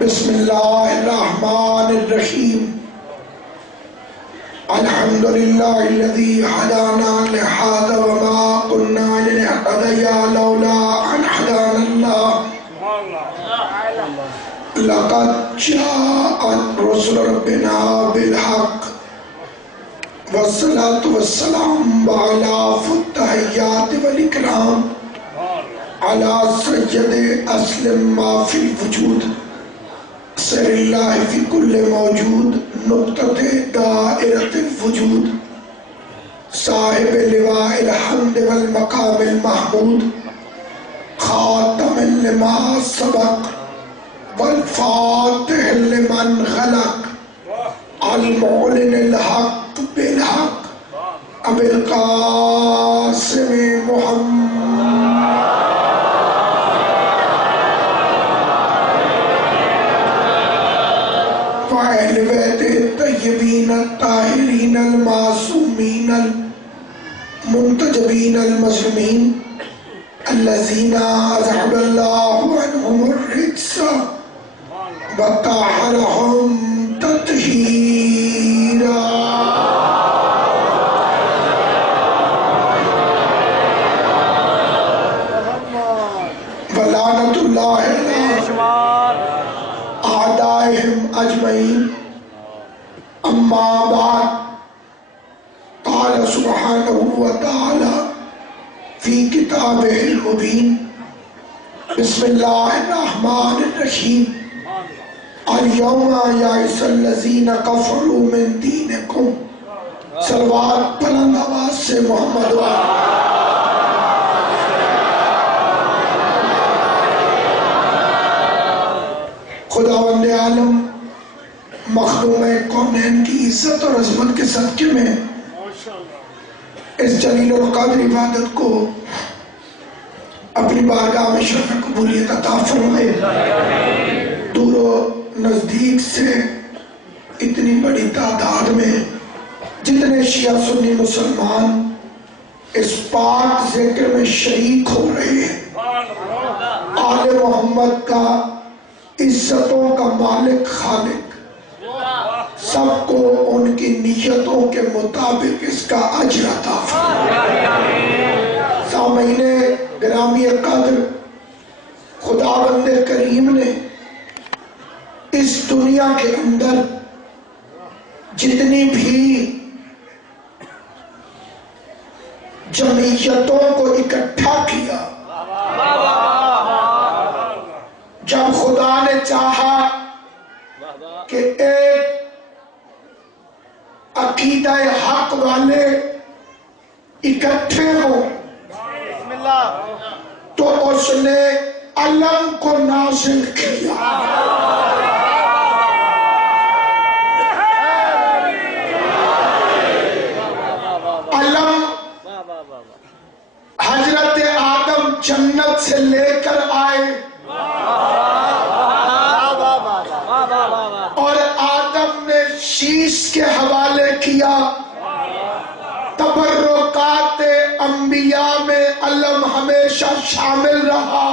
بسم اللہ الرحمن الرحیم الحمدللہ الذی ہدانا لہذا وما كنا لنہتدی لولا ان ہدانا اللہ لقد جاءت رسل ربنا بالحق والصلاة والسلام علی التحیات والاکرام علی سید اسلم ما فی الوجود سر اللہ فی کل موجود نقطۃ دائرۃ الوجود صاحب لواء الحمد والمقام المحمود خاتم لما سبق والفاتح لمن خلق المعلن الحق بالحق ابو القاسم محمد فاہل بیت الطیبین الطاہرین المعصومین المنتجبین المظلومین الذین اذهب اللہ عنہم الرجس وطہرہم تطہیرا ولعنت اللہ اعدائهم اجمعین اما بعد قال سبحانہ وتعالی فی کتابہ المبین بسم اللہ الرحمن الرحیم اليوم یائس الذین کفروا من دینکم صلوات بلند آواز سے محمد خداوند عالم مخلوق کونین کی عزت اور عظمت کے صدقے میں اس جلیل القدر عبادت کو اپنی بارگاہ میں شرف قبولیت عطا فرمائے دور و نزدیک سے اتنی بڑی تعداد میں جتنے شیعہ سنی مسلمان اس پاک ذکر میں شریک ہو رہے ہیں آل محمد کا عزتوں کا مالک خالق سب کو ان کی نیتوں کے مطابق اس کا اجر عطا فرمائے سامعین گرامی قدر خداوند کریم نے اس دنیا کے اندر جتنی بھی جمعیتوں کو اکٹھا کیا جب خدا نے چاہا کہ ایک عقیدہ حق والے اکٹھے ہوں تو اس نے علم کو نازل کیا علم حضرت آدم جنت سے لے کر آئے اور آدم نے شیش کے حوالے کیا تبرکات انبیاء میں علم ہمیشہ شامل رہا،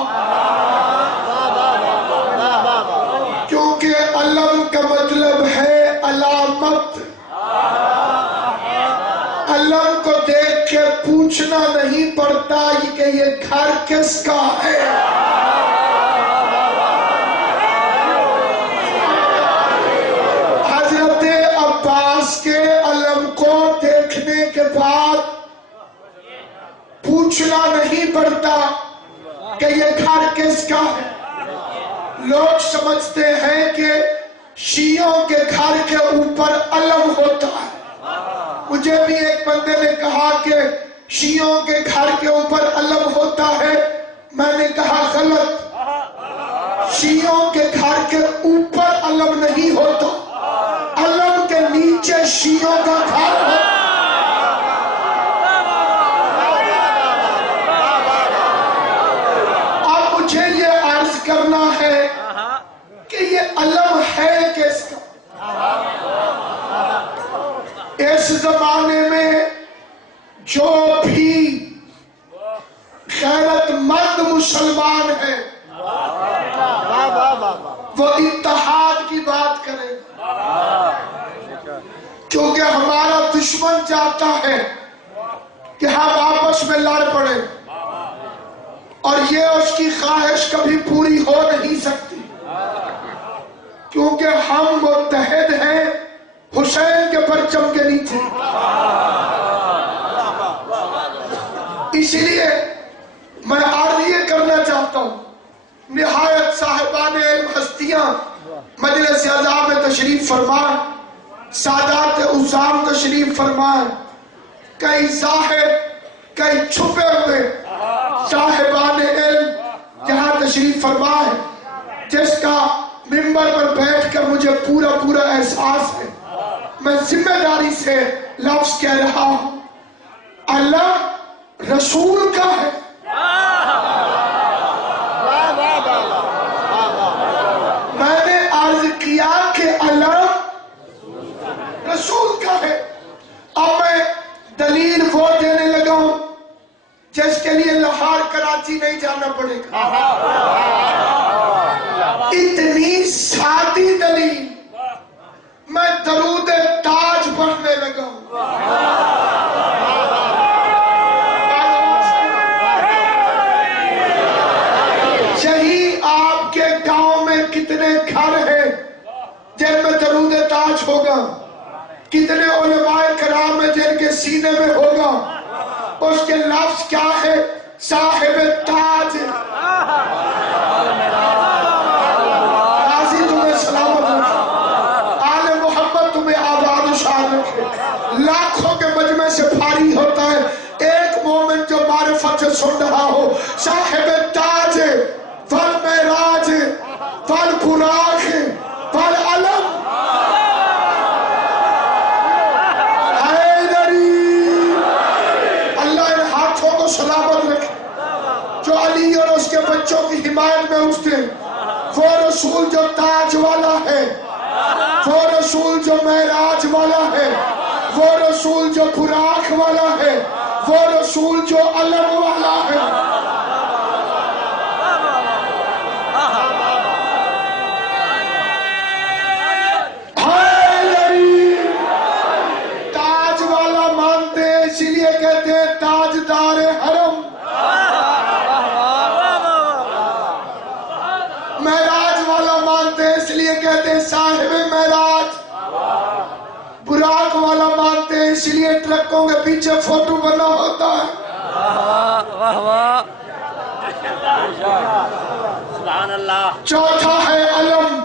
کیونکہ علم کا مطلب ہے علامت۔ علم کو دیکھ کے پوچھنا نہیں پڑتا کہ یہ گھر کس کا ہے۔ حضرت عباس کے علم کو دیکھنے کے بعد پوچھنا نہیں پڑتا کہ یہ گھر کس کا ہے۔ لوگ سمجھتے ہیں کہ شیعوں کے گھر کے اوپر علم ہوتا ہے۔ مجھے بھی ایک بندے نے کہا کہ شیعوں کے گھر کے اوپر علم ہوتا ہے، میں نے کہا غلط، شیعوں کے گھر کے اوپر علم نہیں ہوتا، علم کے نیچے شیعوں کا گھر ہے۔ اب مجھے یہ عرض کرنا ہے کہ یہ علم ہے کس کا؟ اس زمانے میں جو بھی غیرت مند مسلمان ہے وہ اتحاد کی بات کرے، کیونکہ ہمارا دشمن چاہتا ہے کہ ہم آپس میں لڑ پڑیں، اور یہ اس کی خواہش کبھی پوری ہو نہیں سکتی، کیونکہ ہم متحد ہیں حسین کے پرچم کے نیچے۔ اس لیے میں عرض یہ کرنا چاہتا ہوں، نہایت صاحبان علم ہستیاں مجلس اعظام میں تشریف فرمائیں، سادات عظام تشریف فرمائیں، کئی ظاہر کئی چھپے ہوئے صاحبان علم جہاں تشریف فرمائیں، جس کا منبر پر بیٹھ کر مجھے پورا احساس ہے۔ میں ذمہ داری سے لفظ کہہ رہا ہوں، اللہ رسول کا ہے۔ میں نے عرض کیا کہ اللہ رسول کا ہے۔ اب میں دلیل وہ دینے لگا ہوں جس کے لیے لاہور کراچی نہیں جانا پڑے گا۔ اتنی سادی دلیل، میں درود تاج پڑھنے لگا ہوں۔ یہی آپ کے گاؤں میں کتنے گھر ہیں جن میں درود تاج ہوگا، کتنے علماء کرام ہیں جن کے سینے میں ہوگا، اس کے لفظ کیا ہے؟ صاحب تاج۔ راضی تمہیں سلامت رکھے، آل محمد تمہیں آباد و شاد رکھے۔ لاکھوں کے مجمع سے بھاری ہوتا ہے ایک مومن جو معرفت سے سن رہا ہو، صاحب تاج والمعراج والبراق والعلم سلامت رکھے، جو علی اور اس کے بچوں کی حمایت میں اٹھتے ہیں، وہ رسول جو تاج والا ہے، وہ رسول جو معراج والا ہے، وہ رسول جو براق والا ہے، وہ رسول جو علم والا ہے۔ تاج والا مانتے ہیں، اسی لیے کہتے ہیں تاجدار حرم۔ معراج والا مانتے ہیں، اس لیے کہتے ہیں صاحب معراج۔ براق والا مانتے ہیں، اس لیے ٹرکوں کے پیچھے فوٹو بنا ہوتا ہے۔ سبحان اللہ۔ چوتھا ہے علم۔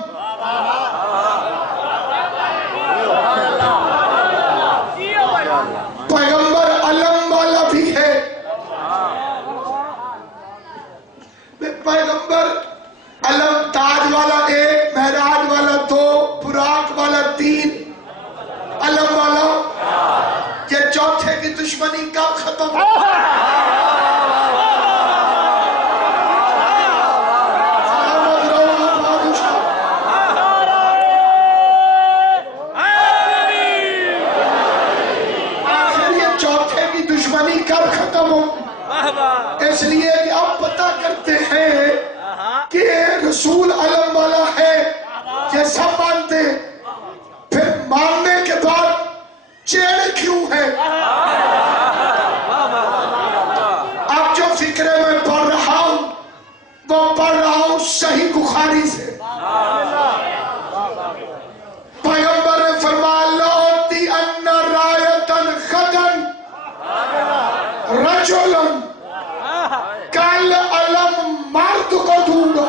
پیغمبر علم والا بھی ہے، پیغمبر علم تاج والا 1، معراج والا 2، براق والا 3، علم والا۔ یہ چوتھے کی دشمنی کب ختم ہو؟ آخر یہ چوتھے کی دشمنی کب ختم ہو؟ اس لیے کہ اب پتہ کرتے ہیں کہ رسول علم والا ہے، یہ سب مانتے ہیں، پھر ماننے کے بعد چیڑ کیوں ہے؟ اب جو فکرے میں پڑھ رہا ہوں وہ پڑھ رہا ہوں صحیح بخاری سے۔ پیغمبر نے فرمایا لوتی ان رایتن خدن رجلن، کل علم مرد کو دوں گا۔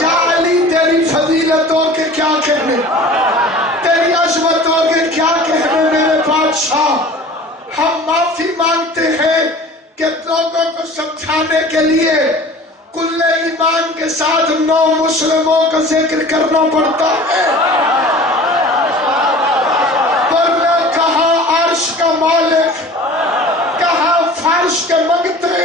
یا علی تیری فضیلتوں کے کیا کہنے، تیری عظمتوں کے کیا کہنے میرے بادشاہ۔ ہم معافی مانگتے ہیں کہ لوگوں کو سمجھانے کے لیے کل ایمان کے ساتھ 9 مسلموں کا ذکر کرنا پڑتا ہے، ورنہ کہاں عرش کا مالک، کہاں فرش کے منگتے،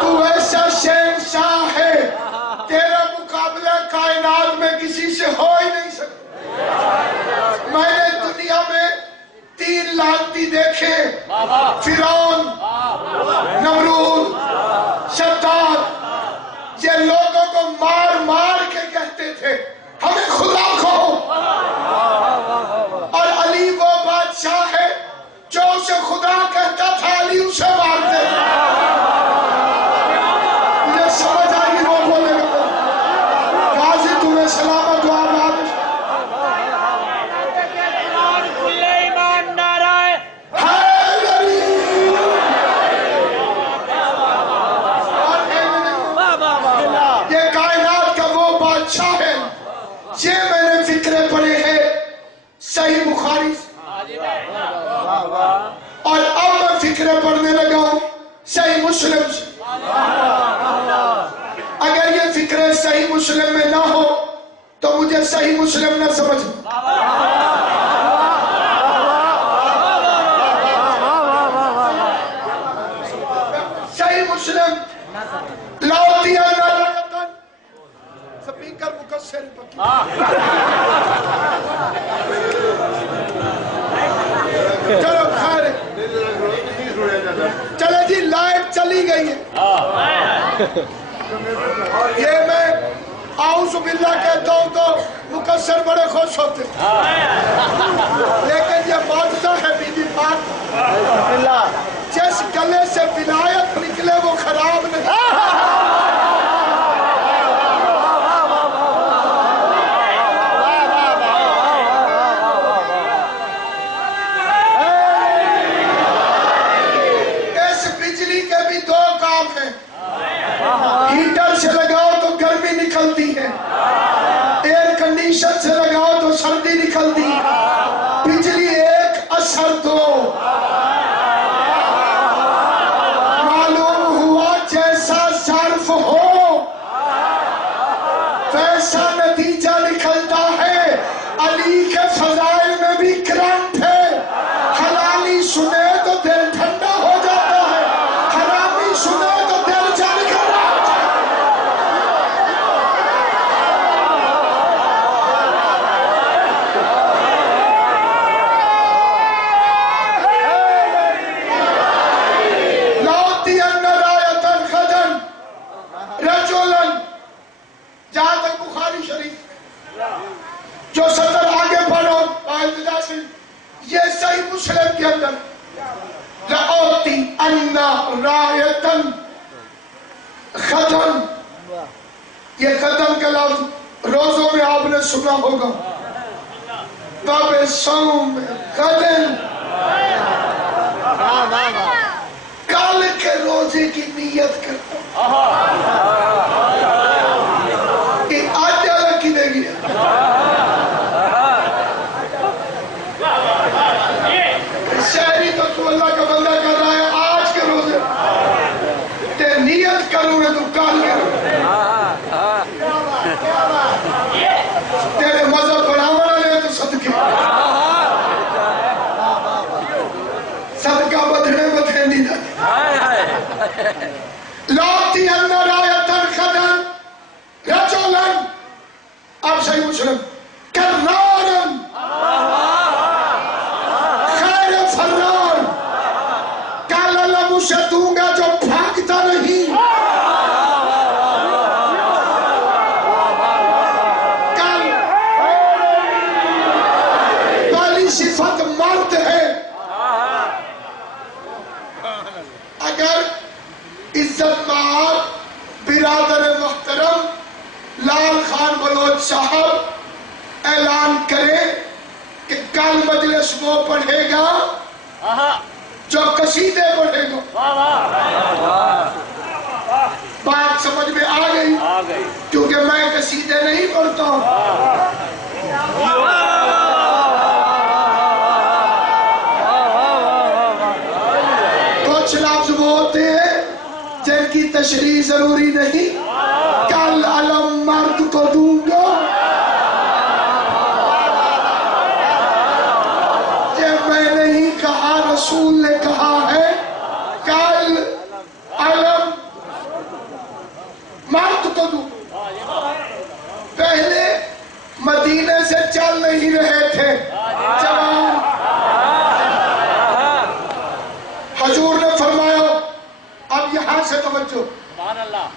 تو ایسا شہنشاہ ہے، تیرا مقابلہ کائنات میں کسی سے ہو ہی نہیں سکتا۔ میں نے دنیا میں 3 لعنتی دیکھے، فرعون، نمرود، شداد، یہ لوگوں کو مار مار کے کہتے تھے ہمیں خدا کہو، اور علی وہ بادشاہ ہے جو اسے خدا کہتا تھا علی اسے مارتے تھے۔ مجھے سمجھ آئی وہ بولے گا غازی تمہیں سلامت و آباد۔ یہ میں نے فکرے پڑھے ہیں صحیح بخاری سے، اور اب میں فکرے پڑھنے لگا ہوں صحیح مسلم سے۔ اگر یہ فکرے صحیح مسلم میں نہ ہو تو مجھے صحیح مسلم نہ سمجھ۔ صحیح مسلم لاؤتی سپیکر مکسر چلو خیر، چلے جی لائٹ چلی گئی ہے۔ یہ میں اعوذ باللہ کہتا ہوں تو مکسر بڑے خوش ہوتے، لیکن یہ بادشاہ ہے بی بی پاک، جس گلے سے ولایت نکلے وہ خراب نہیں۔ ہیٹر سے لگاؤ تو گرمی نکلتی ہے، ایئر کنڈیشن سے لگاؤ تو سردی نکلتی ہے، بجلی ایک اثر دو۔ معلوم ہوا جیسا ظرف ہو ویسا نتیجہ نکلتا ہے۔ علی کے فضائل میں بھی کرنٹ ہے، حلالی سنے تو دل ٹھنڈا ہو جاتا ہے، حرامی سنے تو دل جل کر رہا۔ لاؤتی ان رایتن خدن رجلن، جہاں تک بخاری شریف جو سطر آگے پڑھو ابتدا سے، یہ صحیح مسلم کے اندر لاؤتی ان رایتن خدن، یہ خدن کا لفظ روزوں میں آپ نے سنا ہوگا، باب صوم خدن، کل کے روزے کی نیت کرتا کہ آج جانا کی دے گی۔ شہری تو اللہ کا بندہ کر رہا ہے آج کے روزے، تے نیت کروں گے تو کل کروں، تیرے مذہب بڑھاونا لے تو صدقے، صدقہ بدھنے بدھنے نہیں جاتے۔ لاؤتی ان رایتن خدن رجلن، اب صحیح مسلم، کر اسے دوں گا جو بھاگتا نہیں. کل پہلی صفت مرد ہے. اگر عزت مآب برادر محترم لال خان بلوچ صاحب اعلان کرے کہ کل مجلس وہ پڑھے گا جو قصیدے پڑھے گا. بات سمجھ میں آ گئی؟ کیونکہ میں قصیدے نہیں پڑھتا ہوں. کچھ لفظ وہ ہوتے ہیں جن کی تشریح ضروری نہیں. کل علم مرد کو دوں گا. یہ میں نہیں کہا، رسول نے کہا ہے. کل علم مرد کو دوں. پہلے مدینے سے چل نہیں رہے تھے جوان. حضور نے فرمایا، اب یہاں سے توجہ،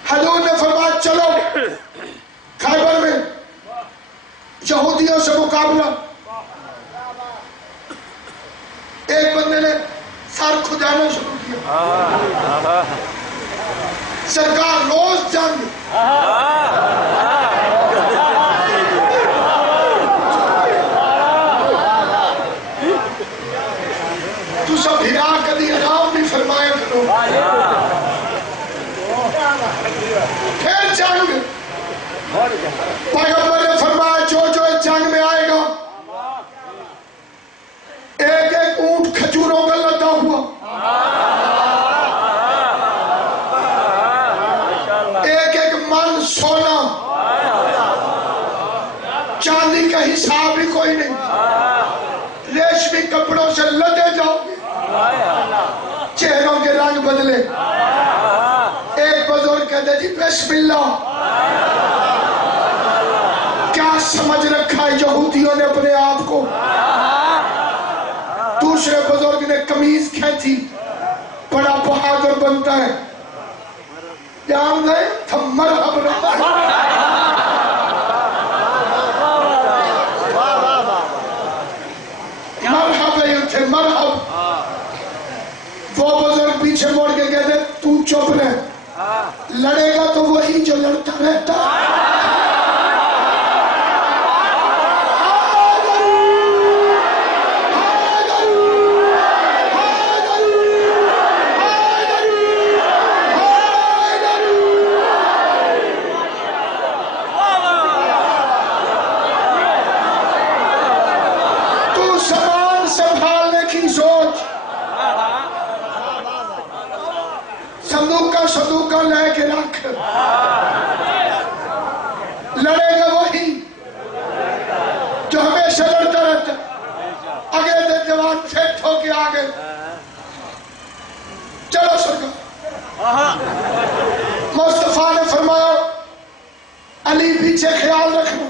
حضور نے فرمایا چلو خیبر میں یہودیوں سے مقابلہ. ایک بندے نے سر کھجانا شروع کیا. سرکار روز جنگ. تو سب ہرا کدی آرام بھی فرمایا کرو. پھر جنگ. پیغمبر نے فرمایا جو جو اس جنگ میں آئے گا ایک ایک اونٹ کھجوروں کا لدا ہوا، ایک ایک من سونا، چاندی کا حساب بھی کوئی نہیں، ریشمی کپڑوں سے لدے جاؤ گے. چہروں کے رنگ بدلے. ایک بزرگ کہتے جی بسم اللہ. کیا سمجھ رکھا ہے یہودیوں نے اپنے آپ کو. دوسرے بزرگ نے قمیض کھینچی، بڑا بہادر بنتا ہے. جان گئے مرحب مرحب تھے مرحب. وہ بزرگ پیچھے موڑ کے کہتے تو چپ رہ، لڑے گا تو وہی جو لڑتا رہتا. صندوقہ لے کے رکھ. لڑے گا وہی جو ہمیشہ لڑتا رہتا. اگلے دن جوان فٹ ہو کے آگے چلو سرکار. مصطفیٰ نے فرمایا علی پیچھے خیال رکھنا.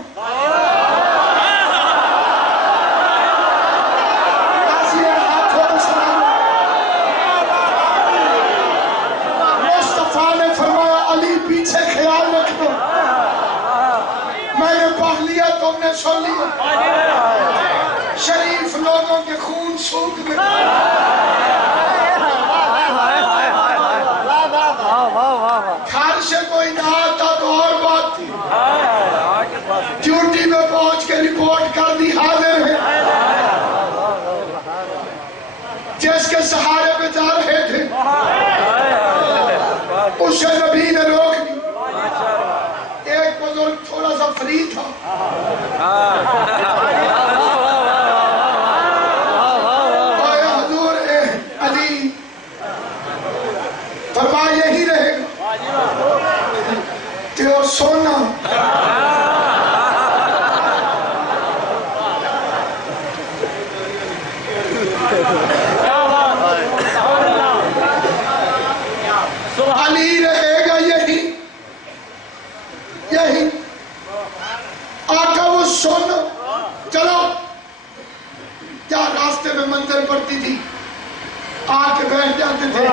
تم نے سن لیا شریف لوگوں کے خون سوکھ گئے. گھر سے کوئی نہ آتا تو اور بات تھی. ڈیوٹی میں پہنچ کے رپورٹ کر دی حاضر ہے. جس کے سہارے پہ جا رہے تھے اسے نبی نے روک دی. ایک بزرگ تھوڑا سا فری تھا. حضور علی فرمایا یہی رہے گا کہ اور سونا. علی رہے گا یہی یہی. آقا وہ سونا. چلو کیا راستے میں منظر پڑتی تھی. آ کے بیٹھ جاتے تھے.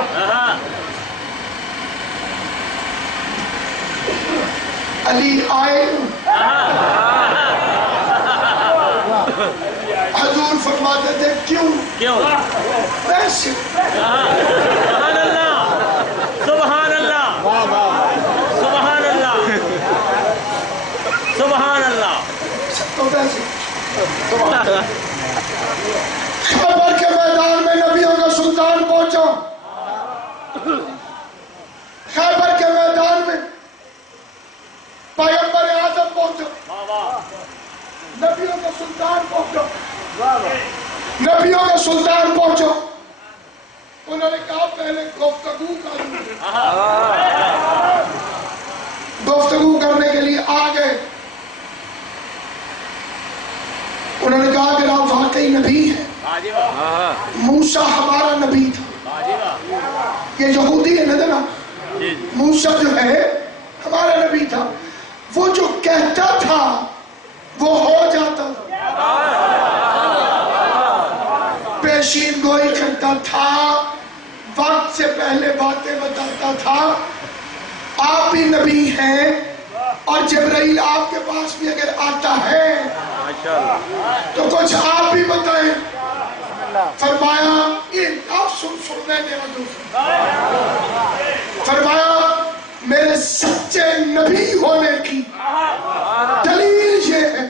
علی آئے, حضور فرماتے تھے کیوں ویسے. سبحان اللہ, سبحان اللہ, سبحان اللہ, سبحان اللہ. تو ویسے خیبر کے میدان میں نبیوں کا سلطان پہنچا. خیبر کے میدان میں پیغمبر اعظم پہنچا. نبیوں کا سلطان پہنچا. نبیوں کا سلطان پہنچا. انہوں نے کہا پہلے گفتگو کروں. گفتگو کرنے کے لیے آ گئے. انہوں نے کہا کہ آپ واقعی نبی ہے. موسیٰ ہمارا نبی تھا. یہ یہودی ہے نا, موسیٰ جو ہے ہمارا نبی تھا. وہ جو کہتا تھا وہ ہو جاتا تھا. پیشین گوئی کرتا تھا, وقت سے پہلے باتیں بتاتا تھا. آپ بھی نبی ہیں اور جبرائیل آپ کے پاس بھی اگر آتا ہے تو کچھ آپ بھی بتائیں. فرمایا یہ آپ سننے دینا دوسرا. فرمایا میرے سچے نبی ہونے کی دلیل یہ ہے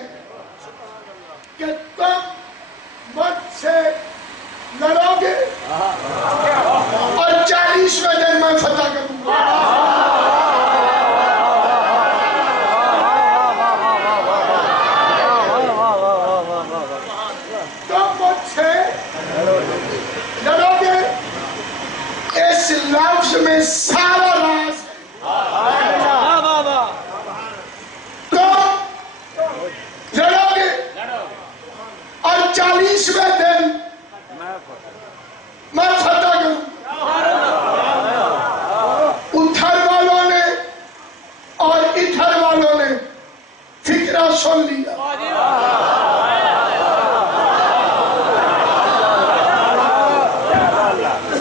کہ تم مجھ سے لڑو گے اور 40ویں دن میں فتح کروں گا. تم مجھ سے لڑو گے. اس لفظ میں سارا راز لڑو گے اور 40ویں دن میں فتح کروں. ادھر والوں نے اور ادھر والوں نے فکرہ سن لیا.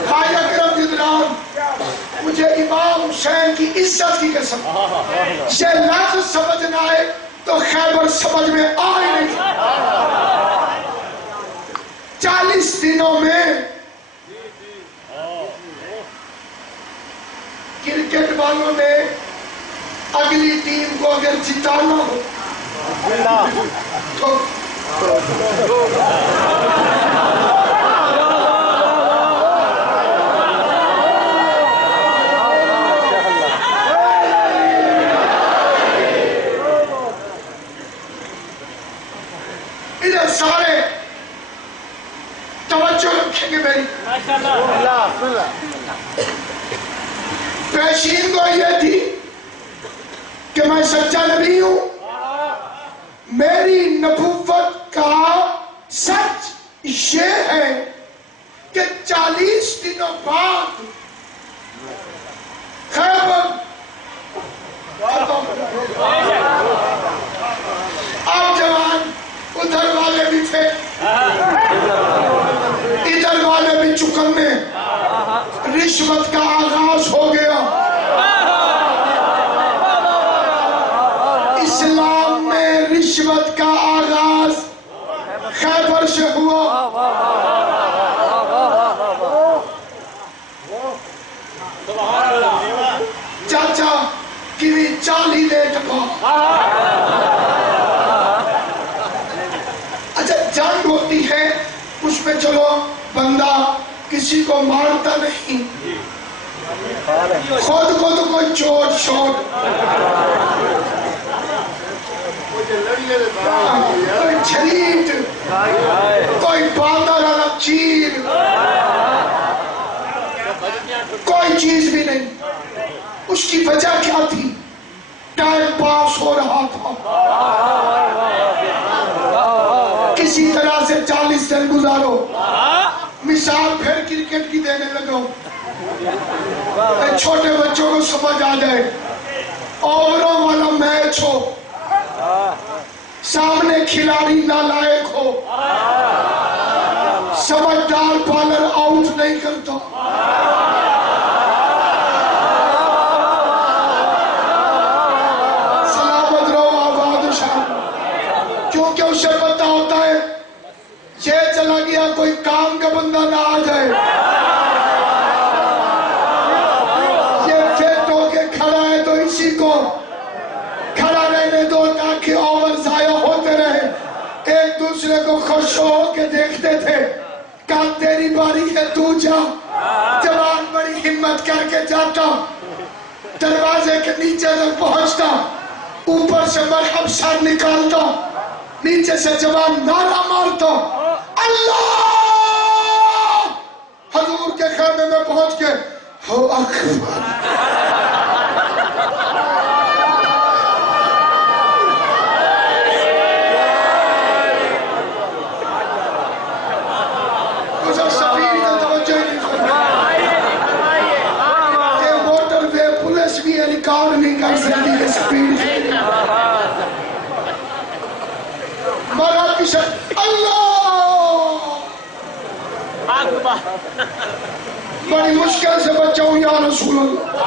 بھائی اکرم جدران, مجھے امام حسین کی عزت کی قسم یہ لفظ سمجھ نہ آئے تو خیبر سمجھ میں آئے نہیں. 40 دنوں میں کرکٹ والوں نے اگلی ٹیم کو اگر جتانا ہو تو ادھر سارے توجہ رکھیں گے میری. پیشین کو یہ تھی کہ میں سچا نبی ہوں. میری نبوت کا سچ یہ ہے کہ 40 دنوں بعد خیبر آپ جوان ادھر والے بھی تھے, ادھر والے بھی چکنے. رشوت کا آغاز ہو گیا. اسلام میں رشوت کا آغاز خیبر سے ہوا. چاچا کی 40 لیٹ پا. اچھا جنگ ہوتی ہے اس میں چلو بندہ کسی کو مارتا نہیں, خود کو تو کوئی چوٹ شوٹ, کوئی چھریٹ, کوئی باندر والا چیر, کوئی چیز بھی نہیں. اس کی وجہ کیا تھی؟ ٹائم پاس ہو رہا تھا. کسی طرح سے 40 دن گزارو. مثال پھر کرکٹ کی دینے لگا. چھوٹے بچوں کو سمجھ آ جائے. اووروں والا میچ ہو, سامنے کھلاڑی نالائق ہو, سمجھدار بالر آؤٹ نہیں کرتا. کیونکہ اسے پتا ہوتا ہے یہ چلا گیا کوئی کام کا بندہ نہ آ جائے، یہ فٹ ہو کے کھڑا ہے تو اسی کو کھڑا رہنے دو تاکہ اوور ضائع ہوتے رہے۔ ایک دوسرے کو خوش ہو کے دیکھتے تھے، کہا تیری باری ہے تو جا۔ جوان بڑی ہمت کر کے جاتا، دروازے کے نیچے تک پہنچتا، اوپر سے مرحب سر نکالتا، نیچے سے جوان نعرہ مارتا، اللہ! حضور کے خیمے میں پہنچ کے ہو اکبر۔ مجھے سفیر کا توجہ نہیں فرمایا، یہ موٹر وے پولیس بھی یہ ریکارڈ نہیں کر سکتی کہ سفیر مرا کسی اللہ بڑی مشکل سے بچاؤں یا رسول اللہ،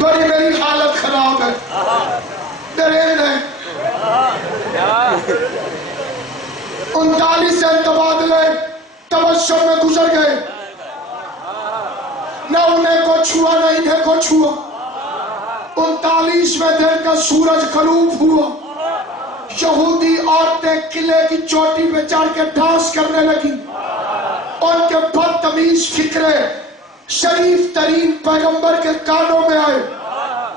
بڑی میری حالت خراب ہے، ڈرین ہے۔ 39 سے تبادلے تبشر میں گزر گئے، نہ انہیں کو چھوا نہ انہیں کو چھوا۔ 39ویں دن کا سورج غروب ہوا، یہودی عورتیں قلعے کی چوٹی پہ چڑھ کے ڈانس کرنے لگی۔ ان کے بدتمیز فکرے شریف ترین پیغمبر کے کانوں میں آئے،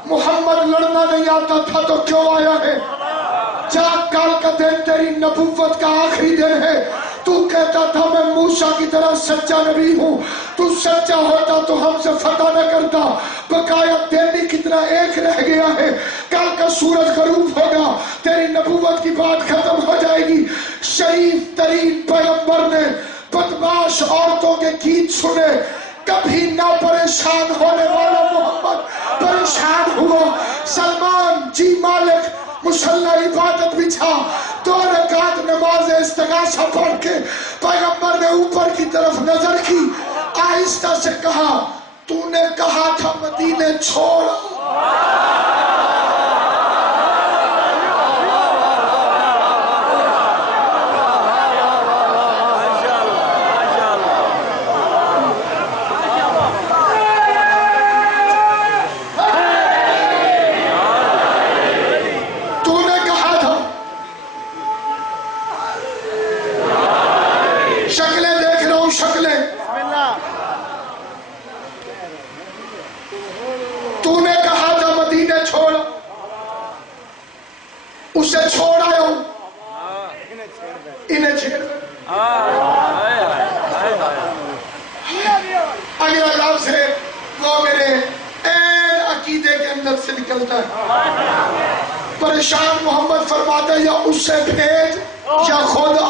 محمد لڑنا نہیں آتا تھا تو کیوں آیا ہے؟ جا کل کا دن تیری نبوت کا آخری دن ہے، تو کہتا تھا میں موسیٰ کی طرح سچا نبی ہوں، تو سچا ہوتا تو ہم سے فتح نہ کرتا، بقایا دن ہی کتنا ایک رہ گیا ہے، کل کا سورج غروب ہوگا، تیری نبوت کی بات ختم ہو جائے گی۔ شریف ترین پیغمبر نے بدماش عورتوں کے گیت سنے، کبھی نہ پریشان ہونے والا محمد پریشان ہوا۔ سلمان جی مالک مسلح عبادت بچھا، 2 رکعت نماز استغاثہ پڑھ کے پیغمبر نے اوپر کی طرف نظر کی، آہستہ سے کہا تو نے کہا تھا مدینے چھوڑ۔ اسے چھوڑ آئے ہو، انہیں چھیڑ۔ اگلا لفظ ہے وہ میرے این عقیدے کے اندر سے نکلتا ہے۔ پریشان محمد فرماتا ہے یا اس سے بھیج یا خود آ۔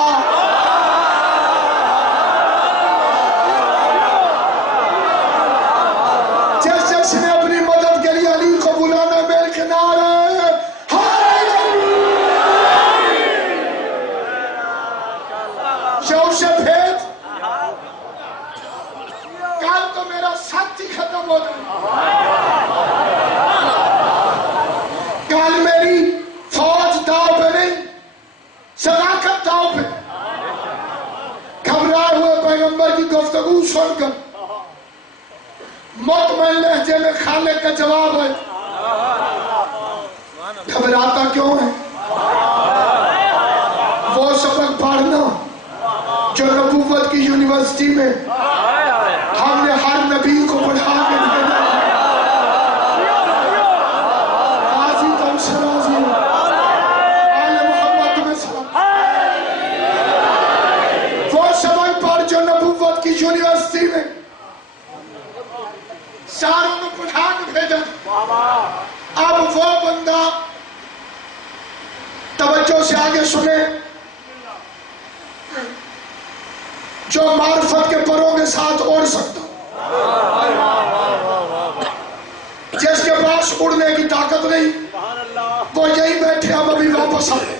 جس جس نے اپنی مدد کے لیے علی کو بلانا میل کے نعرہ اسے بھیج، کل تو میرا ساتھ ہی ختم ہو گیا، کل میری فوج داؤ پہ نہیں، صداقت داؤ پہ۔ گھبرائے ہوئے پیغمبر کی گفتگو سن کر مطمئن لہجے میں خالق کا جواب ہے، گھبراتا کیوں ہے؟ وہ سبق پڑھنا جو نبوت کی یونیورسٹی میں ہم نے ہر نبی کو پڑھا کے دیا۔ راضی تم سے راضی ہوں، آل محمد تمہیں سلام۔ وہ سبق پڑھ جو نبوت کی یونیورسٹی میں ساروں نے پڑھا کے بھیجا۔ اب وہ بندہ توجہ سے آگے سنے جو معرفت کے پروں کے ساتھ اڑ سکتا، جس کے پاس اڑنے کی طاقت نہیں، وہ یہی بیٹھے ہم ابھی واپس آئے۔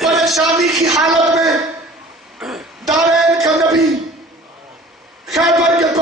پریشانی کی حالت میں دارین کا نبی خیبر کے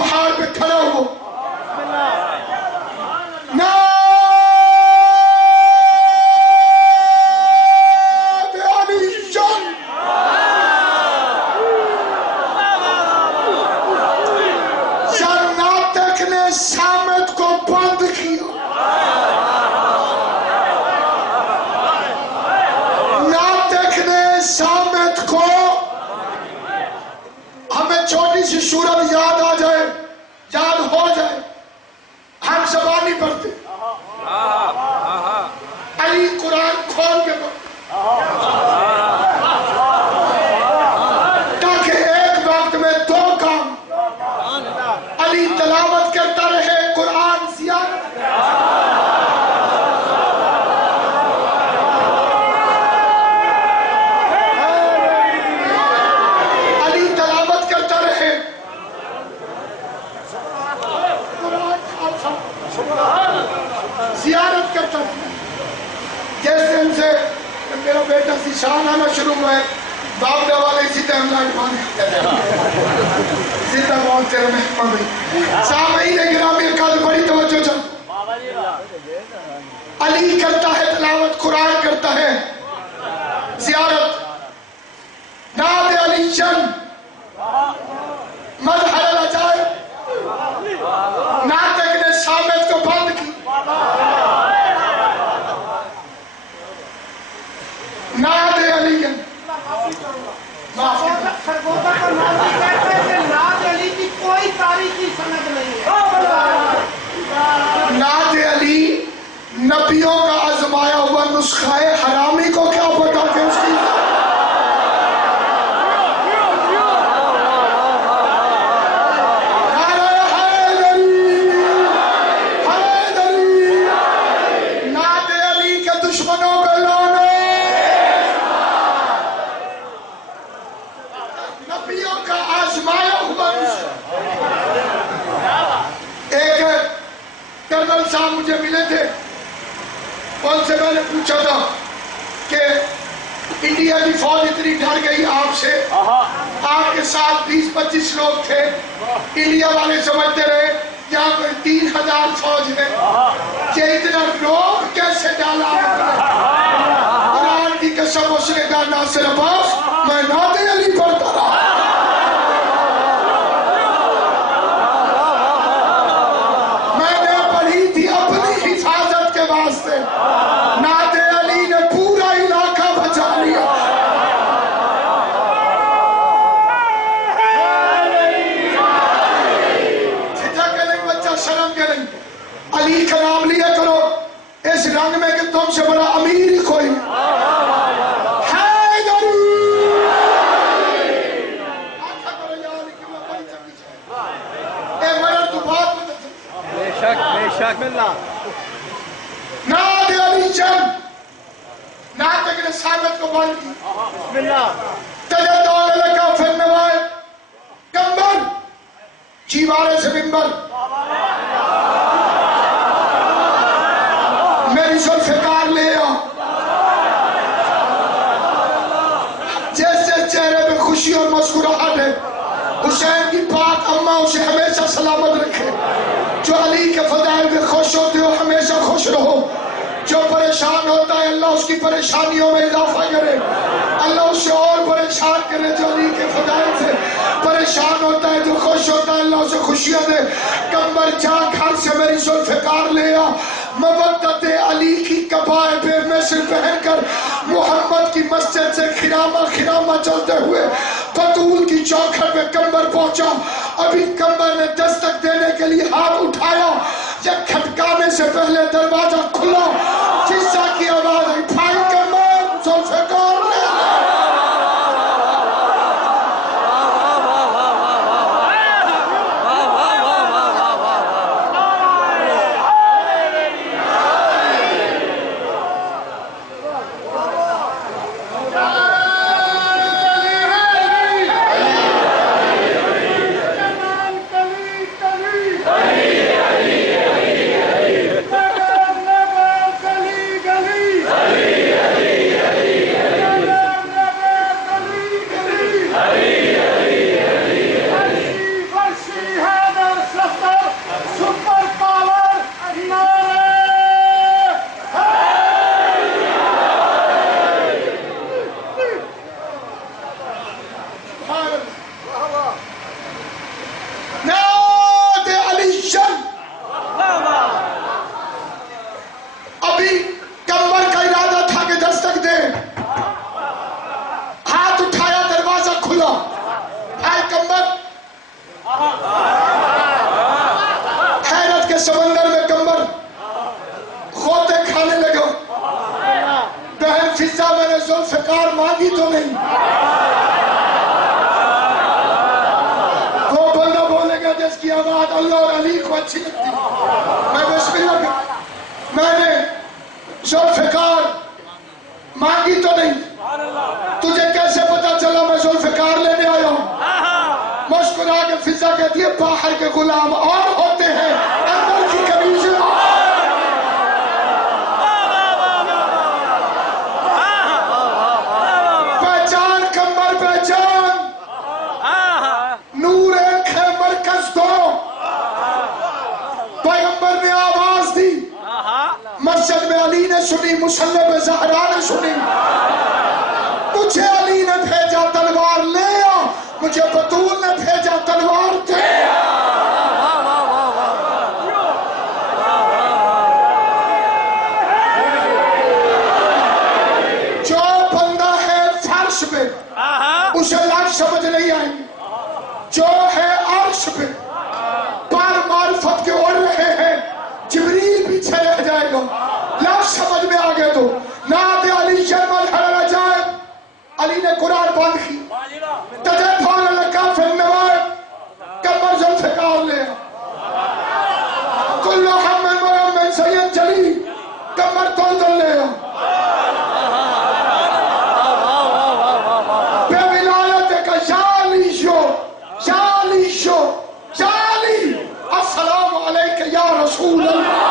علی تلاوت کرتا رہے قرآن زیادہ علی تلاوت کرتا رہے زیارت کرتا رہے. جیسے ان سے میرا بیٹا شان آنا شروع ہوا ہے باپ والے اسی ٹائم زندہ موت تیرے محمد میں سامعین گرامی قدر بڑی توجہ چل. علی کرتا ہے تلاوت قرآن کرتا ہے زیارت نعت علی چند مظہر العجائب ناطق نے سامت کو بند کی نعت علی سرگودہ کا ناظر کہتا ہے کہ نعت علی کی کوئی تاریخی سند نہیں ہے. نعت علی نبیوں کا آزمایا ہوا نسخہ ہے. حرامی کو کیا پتا کہ اس کی نعت علی کے دشمنوں پہ لانے نبیوں کا آزمایا ہوا نسخہ. ایک کرنل صاحب مجھے ملے تھے ان سے میں نے پوچھا تھا کہ انڈیا کی فوج اتنی ڈر گئی آپ سے آپ کے ساتھ 20-25 لوگ تھے انڈیا والے سمجھتے رہے یہاں کوئی 3000 فوج ہے یہ اتنا لوگ کیسے ڈالا قرآن کی قسم اس نے کہا ناصر عباس میں نعت علی پڑھتا رہا. میں نے پڑھی تھی اپنی حفاظت کے واسطے نعت علی نے پورا علاقہ بچا لیا. سجا کے نہیں بچہ شرم کے نہیں علی کا نام لیا کرو اس رنگ میں کہ تم سے بڑا امیر کوئی نعت علی چند ناطق نے سامت کو بند کی تجھے دور لگا پھر نوائے کمبر چیوارے سے ممبر میری ذوالفقار لے آ جیسے چہرے پہ خوشی اور مسکراہٹ ہے حسین کی پاک اماں اسے ہمیشہ سلامت رکھے. جو علی کے فضائل میں خوش ہوتے ہو ہمیشہ خوش رہو. جو پریشان ہوتا ہے اللہ اس کی پریشانیوں میں اضافہ کرے اللہ اس سے اور پریشان کرے. جو علی کے فضائل سے پریشان ہوتا ہے جو خوش ہوتا ہے اللہ اسے خوشیاں دے. کمبر جا گھر سے میری ذوالفقار لے آ مودت علی کی کبائے پہ مصر پہن کر محمد کی مسجد سے خرامہ خرامہ چلتے ہوئے بطول کی چوکھٹ میں کمبر پہنچا. ابھی کمبر نے دستک دینے کے لیے ہاتھ اٹھایا یا کھٹکانے سے پہلے دروازہ کھلا چیسا کی آواز آئی بھائی کمبر ذوالفقار لے سمندر میں کمبر غوطے کھانے لگا. بہن فضا میں نے ذوالفقار مانگی تو نہیں. وہ بندہ بولے گا جس کی آواز اللہ اور علی کو اچھی لگتی ہے. میں بسم اللہ کرتا. میں نے ذوالفقار مانگی تو نہیں. تجھے کیسے پتا چلا میں ذوالفقار لینے آیا ہوں؟ مسکرا کے فضا کہتی ہے باہر کے غلام اور ہوتے ہیں اندر کی کمیز پہچان کمر پہچان نور ایک ہے مرکز دو. پیغمبر نے آواز دی مسجد میں علی نے سنی مصلی پہ زہرا نے سنی. مجھے علی نے بھیجا تلوار لے آ مجھے بطول نے بھیجا تلوار دے آ. جو بندہ ہے فرش پہ اسے لفظ سمجھ نہیں آئیں گے. جو ہے عرش پہ پر معرفت کے اڑ رہے ہیں جبریل پیچھے رہ جائے گا. لفظ سمجھ میں آگے تو نعت علی شرمل حرر جائے. علی نے قرآن بند کی تجھے پھول لکا پھر نوائے کمر ذوالفقار لے کل محمد محمد سید جلی کمر تندل لے بے ولایت کا شالی شو شالی شو شالی. السلام علیکہ یا رسول اللہ.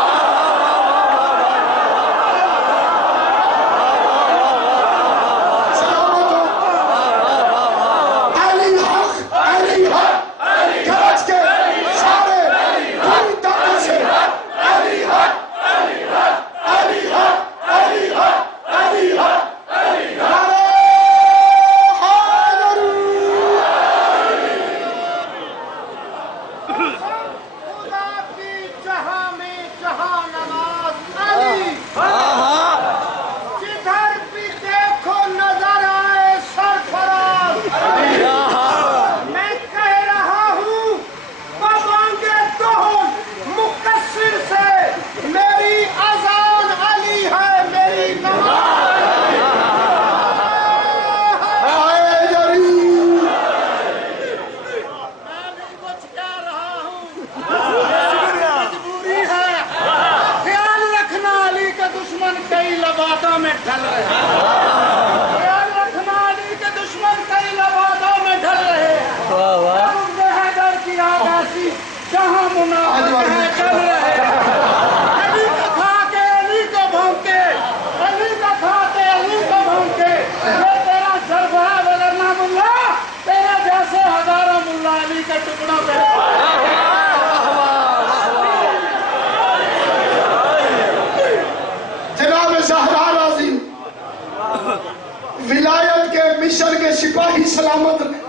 ولایت کے مشن کے سپاہی سلامت رہے.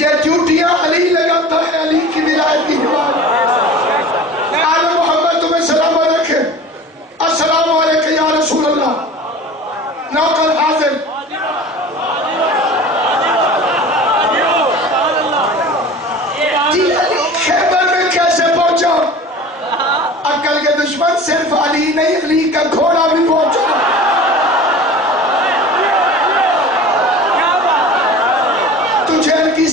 یہ ڈیوٹیاں علی لگاتا ہے علی کی ولایت کی حمایت. آل محمد تمہیں سلامت رکھے. السلام علیکم یا رسول اللہ. نوکر حاضر. خیبر میں کیسے پہنچا؟ عقل کے دشمن صرف علی نہیں علی کا گھوڑا بھی پہنچا.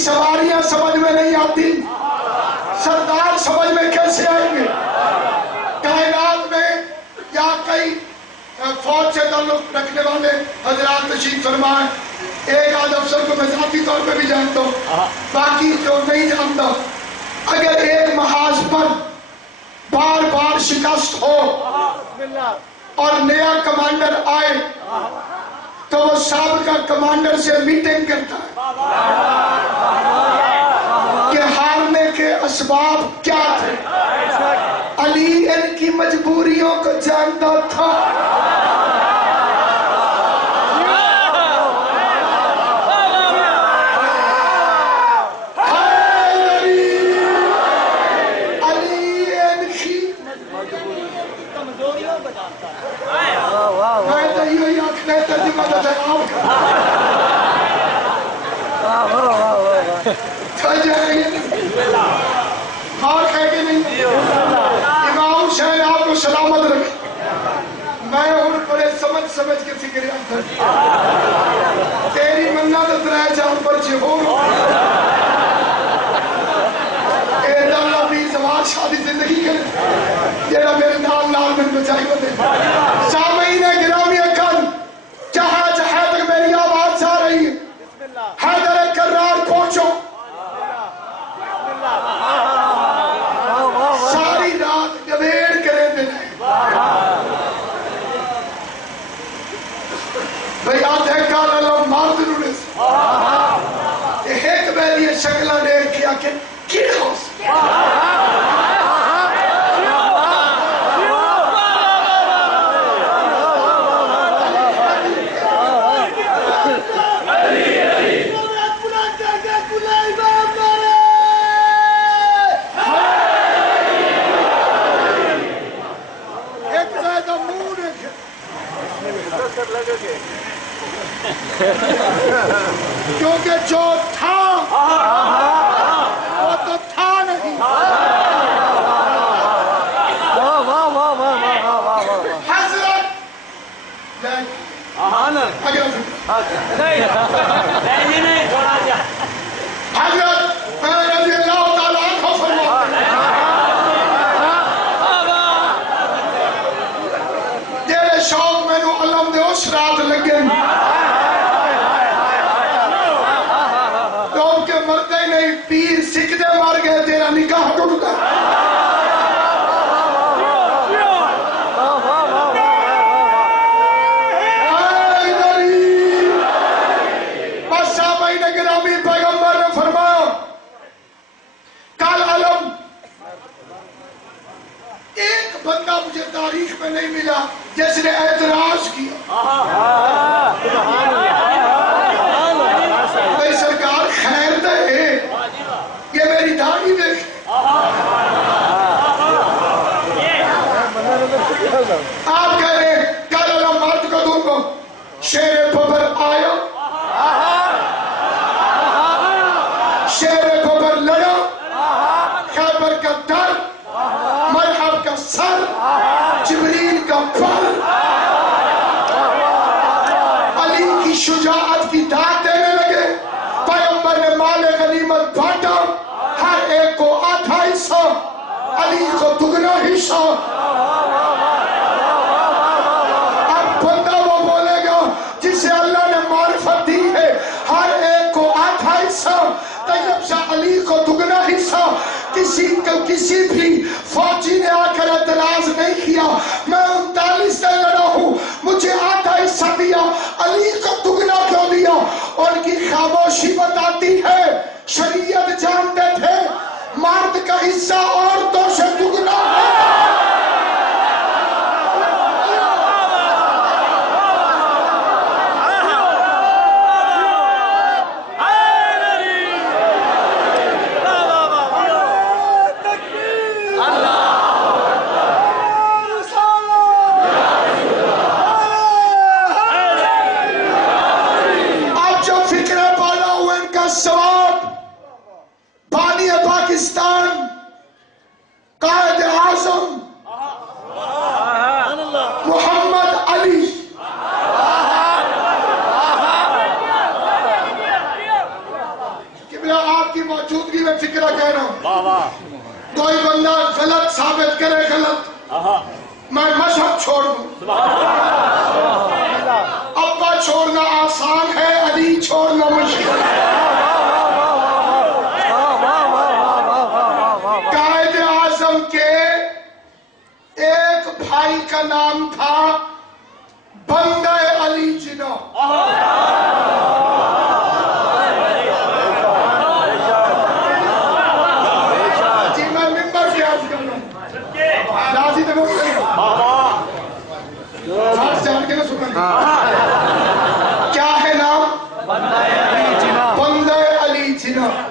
سواریاں سمجھ میں نہیں آتی سردار سمجھ میں کیسے آئیں گے؟ کائنات میں یا کئی فوج سے تعلق رکھنے والے حضرات تشریف فرمائیں. ایک آدھ افسر کو میں ذاتی طور پہ بھی جانتا ہوں باقی جو نہیں جانتا. اگر ایک محاذ پر بار بار شکست ہو اور نیا کمانڈر آئے تو وہ سابقہ کمانڈر سے میٹنگ کرتا ہے کہ ہارنے کے اسباب کیا تھے. علی ان کی مجبوریوں کو جانتا تھا. امام حسین آپ کو سلامت رکھے. میں ہوں بڑے سمجھ کے فکر تیری منت رہ جان پر جی ہو بادشاہ دی زندگی کرے جیڑا میرے نال نال میں بچائی ہوتے سامعین گرامی اکل جہاں جہاں تک میری آواز جا رہی ہے حیدر کرار پہنچو ساری رات گویڑ کرے دے بھئی آدھے کال اللہ مارد روڑے سے ایک بیلی شکلہ دیکھ کیا کہ کیڑ ہو سے کیونکہ جو تھا وہ تو تھا نہیں حضرت حضرت رضی اللہ تعالیٰ عنہ فرماتے تیرے شوق میں نو علم دے اس رات لگے پیر سکھ دے مار گئے تیرا نکاح ٹوٹ گیا بس صحابہ گرامی پیغمبر نے فرمایا کل علم ایک بندہ مجھے تاریخ میں نہیں ملا جس نے اعتراض کیا بھئی سرکار خیر دے یہ میری داڑھی دیکھ آپ کہہ رہے ہیں کل اللہ مرد کو دوں گا شیر ببر آیا شیر ببر لڑا خیبر کا در مرحب کا سر جبریل کا پر علی کی شجاعت کی داد دینے لگے پیغمبر نے مال غنیمت بانٹا ہر ایک کو آدھا حصہ علی کو دگنا حصہ اب بندہ وہ بولے گا جسے اللہ نے معرفت دی ہے ہر ایک کو آدھا حصہ طیب شاہ علی کو دگنا حصہ کسی بھی فوجی نے آ کر اعتراض نہیں کیا میں 39 سے لڑا ہوں مجھے آدھا حصہ دیا علی کو دگنا کیوں دیا ان کی خاموشی بتاتی ہے شریعت جانتے تھے مرد کا حصہ عورتوں سے دگنا ہے قائد اعظم محمد علی قبلہ آپ کی موجودگی میں فکرہ کہہ رہا ہوں کوئی بندہ غلط ثابت کرے غلط میں مذہب چھوڑ دوں ابا چھوڑنا آسان ہے علی چھوڑنا مشکل ہے قائد اعظم کے ایک بھائی کا نام تھا بندہ علی جناح جی میں ممبر سے عرض کر رہا ہوں راضی تو بہت ساتھ جان کے نہ سکھا کیا ہے نام بندہ علی جناح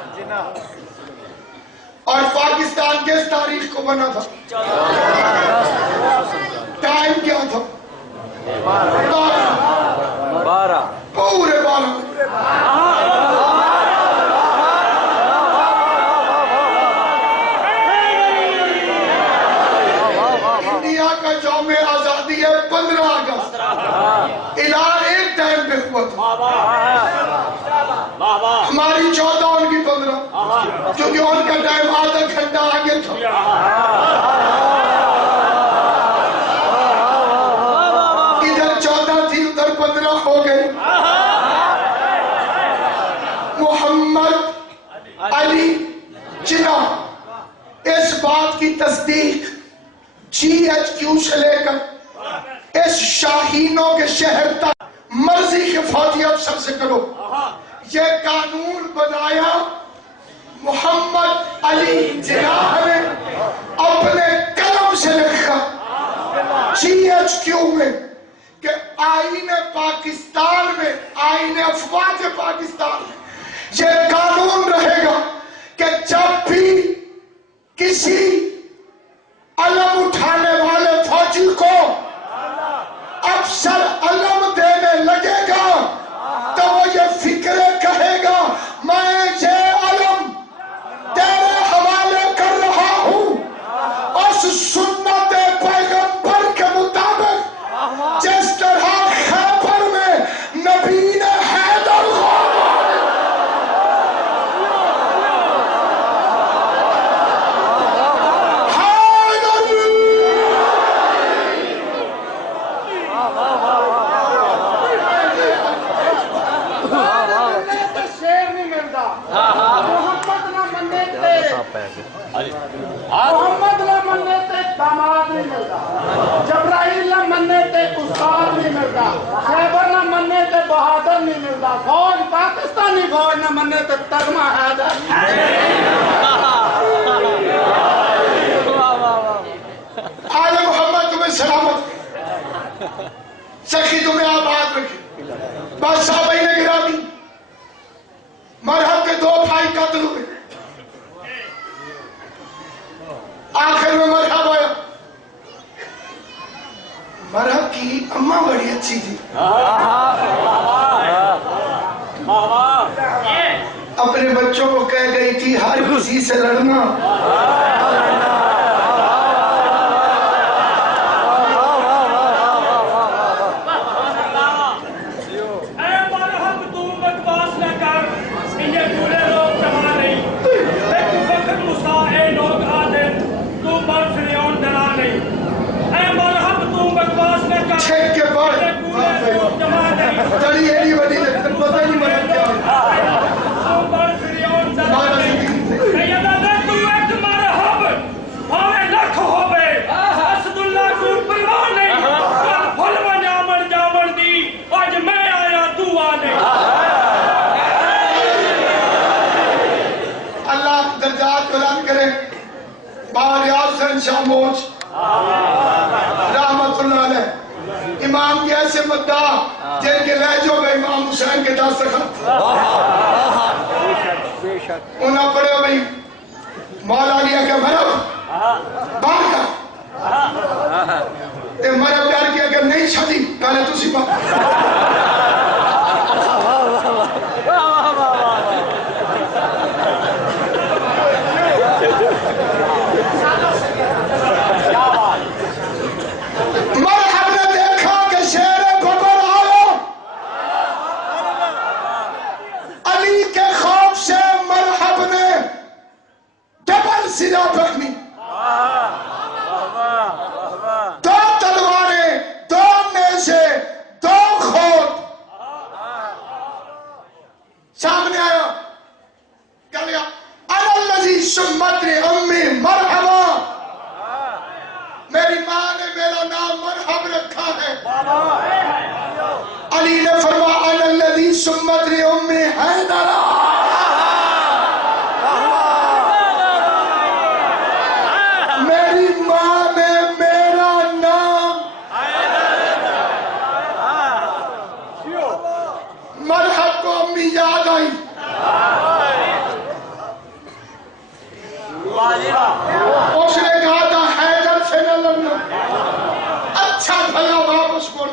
اور پاکستان کس تاریخ کو بنا تھا ٹائم کیا تھا 12 پورے 12 انڈیا کا یوم آزادی ہے 15 اگست اعلان ایک ٹائم پہ ہوا تھا ہماری 14 ان کی 15 کیونکہ ان کا ٹائم آدھا گھنٹہ آگے تھا فرمایا اس بات کی تصدیق GHQ سے لے کر اس شاہینوں کے شہر تک مرضی کے فوجی افسر سے کرو. یہ قانون بنایا محمد علی جناح نے اپنے قلم سے لکھا GHQ میں کہ آئین پاکستان میں، آئین افواج پاکستان میں یہ قانون رہے گا کہ جب بھی کسی علم اٹھانے والے فوجی کو افسر علم دینے لگے گا تو وہ یہ فکر کہے گا میں یہ علم تیرے حوالے کر رہا ہوں اس سنت پیغمبر کے مطابق جس طرح خیبر میں نبی نے حیدر محمد نہ مننے تے داماد نہیں ملتا، جبرائیل نہ مننے تے استاد نہیں ملتا، خیبر نہ مننے تے بہادر نہیں ملتا، فوج پاکستانی فوج نہ مننے تے تگمہ حیدر. آل محمد تمہیں سلامت، سخی تمہیں آباد رکھے. بادشاہ بھائی نے گرا دی، مرحب کے 2 بھائی قتل ہوئے. آخر میں مرحب آیا. مرحب کی اماں بڑی اچھی تھی، اپنے بچوں کو کہہ گئی تھی ہر کسی سے لڑنا. شاموچ رحمت اللہ علیہ امام کے ایسے مدعا جن کے لہجوں میں امام حسین کے دستخط. انہاں پڑھے بھائی مولا لیا کہ مرب باہر کا تے مرب پیار کیا کہ نہیں چھڑی پہلے تو سی اس نے کہا تھا حیدر سے نہ لڑنا، اچھا بھلا واپس مڑ.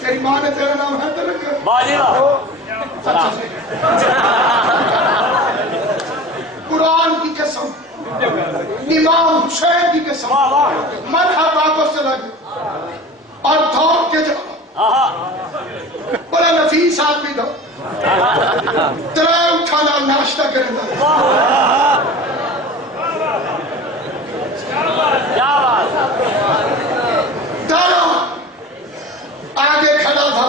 تیری ماں نے تیرا نام حیدر رکھا. قرآن کی قسم، امام حسین کی قسم، مرحب واپس چلا گیا اور دھوپ کے جا بڑا نفیس آدمی تھا. ترائے اٹھانا ناشتہ کرنا دارا آگے کھڑا تھا.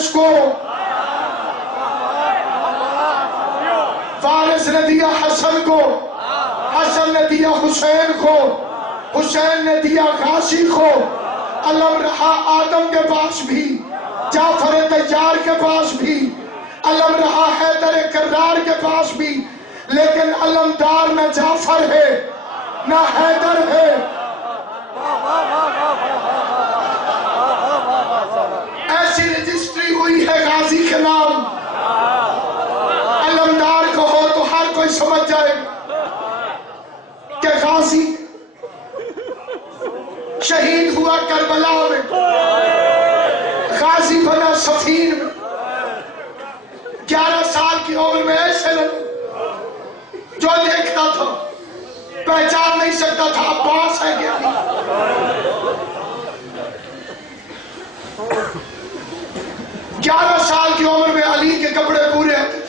وارث کو، وارث نے دیا حسن کو، حسن نے دیا حسین کو، حسین نے دیا غازی کو، علم رہا آدم کے پاس بھی، جعفر طیار کے پاس بھی، علم رہا حیدر کرار کے پاس بھی، لیکن علمدار نہ جعفر ہے نہ حیدر ہے۔ ایسی رجسٹری ہوئی ہے غازی کے نام، علمدار کو ہو تو ہر کوئی سمجھ جائے کہ غازی شہید ہوا کربلا میں، غازی بنا صفین میں، 11 سال کی عمر میں ایسے لگے جو دیکھتا تھا پہچان نہیں سکتا تھا عباس ہے کیا۔ 11 سال کی عمر میں علی کے کپڑے پورے ہوتے تھے،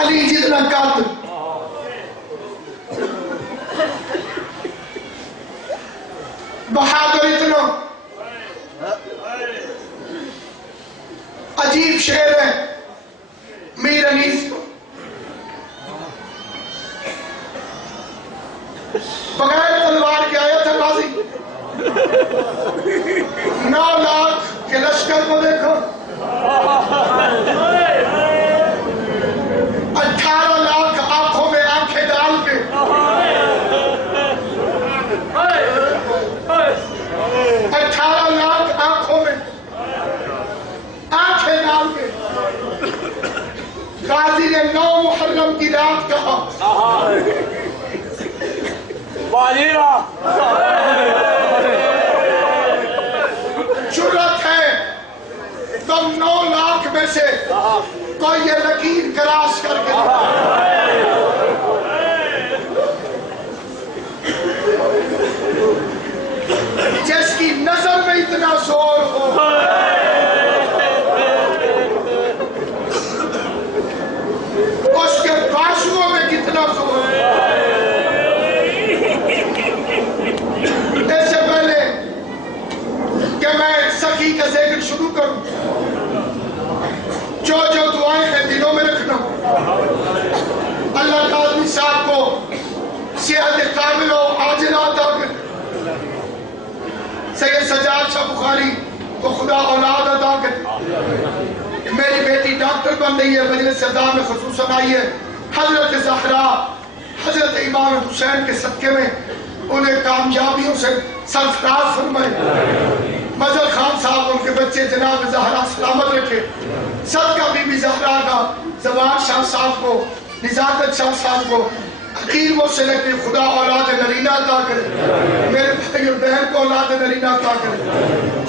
علی جتنا قاتل، بہادر اتنا، عجیب شعر ہے میر انیس کو، بغیر تلوار کے آیا تھا غازی، 9 لاکھ کے لشکر کو دیکھو، 18 لاکھ آنکھوں میں آنکھیں ڈال کے، 18 لاکھ آنکھوں میں آنکھیں ڈال کے غازی نے 9 محرم کی رات کہا، جرأت ہے تم 9 لاکھ میں سے کوئی یہ لکیر کراس کر کے جس کی نظر میں اتنا زور ہو، اس کے بازوؤں میں کتنا زور ہو۔ اس سے پہلے کہ میں سخی کا ذکر شروع کروں، جو دعائیں ہیں دلوں میں رکھنا، اللہ تعالی صاحب کو صحت کامل و عاجلہ عطا کرے، سید سجاد شاہ بخاری کو خدا اولاد عطا کرے، میری بیٹی ڈاکٹر بن رہی ہے، مجلس اعزاز میں خصوصاً آئی ہے، حضرت زہرا حضرت امام حسین کے صدقے میں انہیں کامیابیوں سے سرفراز فرمائے، مظہر خان صاحب ان کے بچے جناب زہرا سلامت رکھے، صدقہ بی بی زہرا کا زوان شاہ صاحب کو، نزاکت شاہ صاحب کو حقیر وہ سے لکھے، خدا اولاد نرینہ عطا کرے، میرے بھائی اور بہن کو اولاد نرینہ عطا کرے۔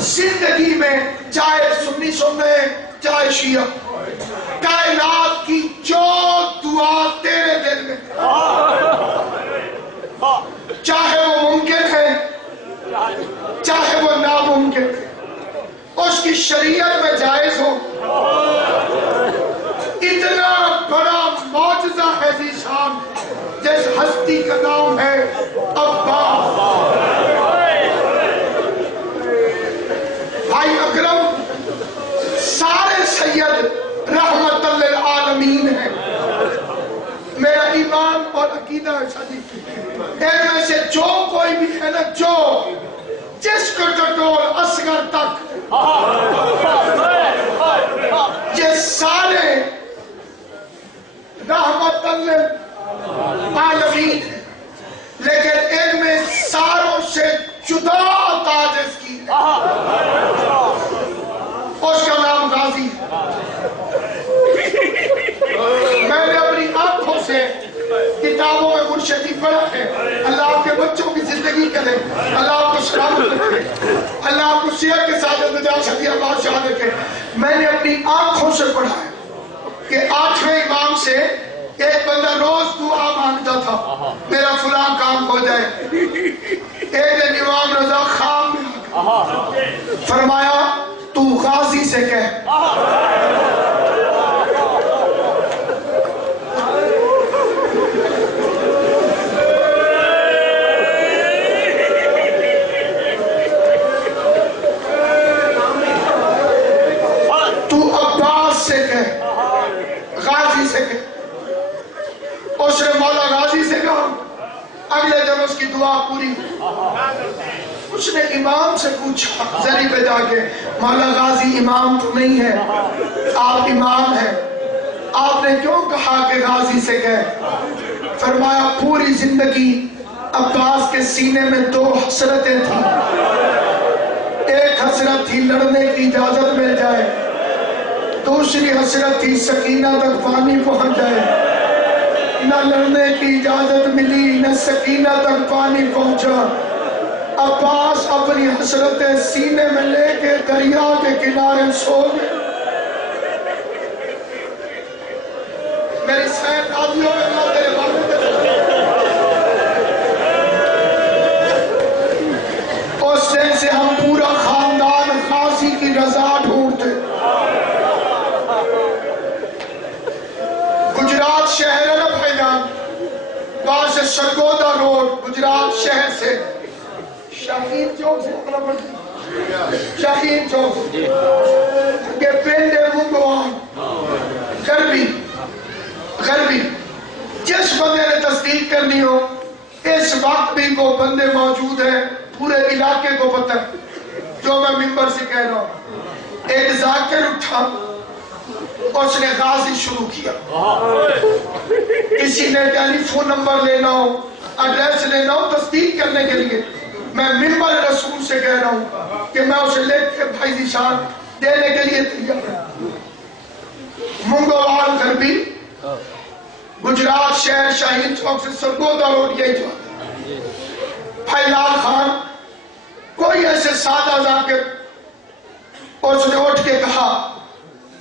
زندگی میں چاہے سنی سننے چاہے شیعہ، کائنات کی جو دعا تیرے دل میں چاہے وہ ممکن ہے چاہے وہ ناممکن ہے، اس کی شریعت میں جائز ہو، اتنا بڑا معجزہ ہے ذیشان جس ہستی کا نام ہے عباس۔ بھائی اکرم سارے سید رحمت للعالمین ہیں، میرا ایمان اور عقیدہ ہے شادی، ان میں سے جو کوئی بھی ہے نا، جو جس کو ٹٹول اصغر تک، یہ سارے رحمت للعالمین ہیں، لیکن ان میں ساروں سے جدا تاج اس کی ہے، اس کا نام غازی ہے۔ میں نے اپنی آنکھوں سے کتابوں میں مرشدی پڑھا ہے، اللہ آپ کے بچوں کی زندگی کرے، اللہ آپ کو سلامت رکھے، اللہ آپ کو صحت کے ساتھ نجات شدیہ بادشاہ رکھے۔ میں نے اپنی آنکھوں سے پڑھا ہے کہ 8ویں امام سے ایک بندہ روز دعا مانگتا تھا میرا فلاں کام ہو جائے، ایک دن امام رضا خواب میں فرمایا تو غازی سے کہہ، لیکن اس کی دعا پوری. اس نے امام سے پوچھا زری پہ جا کے, مولا غازی امام تو نہیں ہے, آپ امام ہیں, آپ نے کیوں کہا کہ غازی سے گئے؟ فرمایا پوری زندگی عباس کے سینے میں 2 حسرتیں تھیں. ایک حسرت تھی لڑنے کی اجازت مل جائے, دوسری حسرت تھی سکینہ تک پانی پہنچ جائے. نہ لڑنے کی اجازت ملی نہ سکینہ تک پانی پہنچا. عباس اپنی حسرتیں سینے میں لے کے دریا کے کنارے سو گئے. میری سین آدھیوں میں نہ تیرے بارے میں. اس دن سے ہم پورا خاندان غازی کی رضا ڈھونڈتے. گجرات شہر ہے نا بھائی جان, وہاں سے سرگودا روڈ گجرات شہر سے شاہید چوک سے شاہید چوک کے پینڈے منگوان غربی جس بندے نے تصدیق کرنی ہو اس وقت بھی کو بندے موجود ہیں, پورے علاقے کو پتہ ہے جو میں ممبر سے کہہ رہا ہوں. ایک ذاکر اٹھا, اس نے غازی شروع کیا. کسی نے ٹیلی فون نمبر لینا ہو, ایڈریس لینا ہو تصدیق کرنے کے لیے, میں ممبر رسول سے کہہ رہا ہوں کہ میں اسے لے کے بھائی ذیشان دینے کے لیے تیار ہوں. منگوان غربی گجرات شہر شاہید چوک سے سرگودا روڈ یہی جو بھائی لال خان کوئی ایسے سادہ ذاکر. اس نے اٹھ کے کہا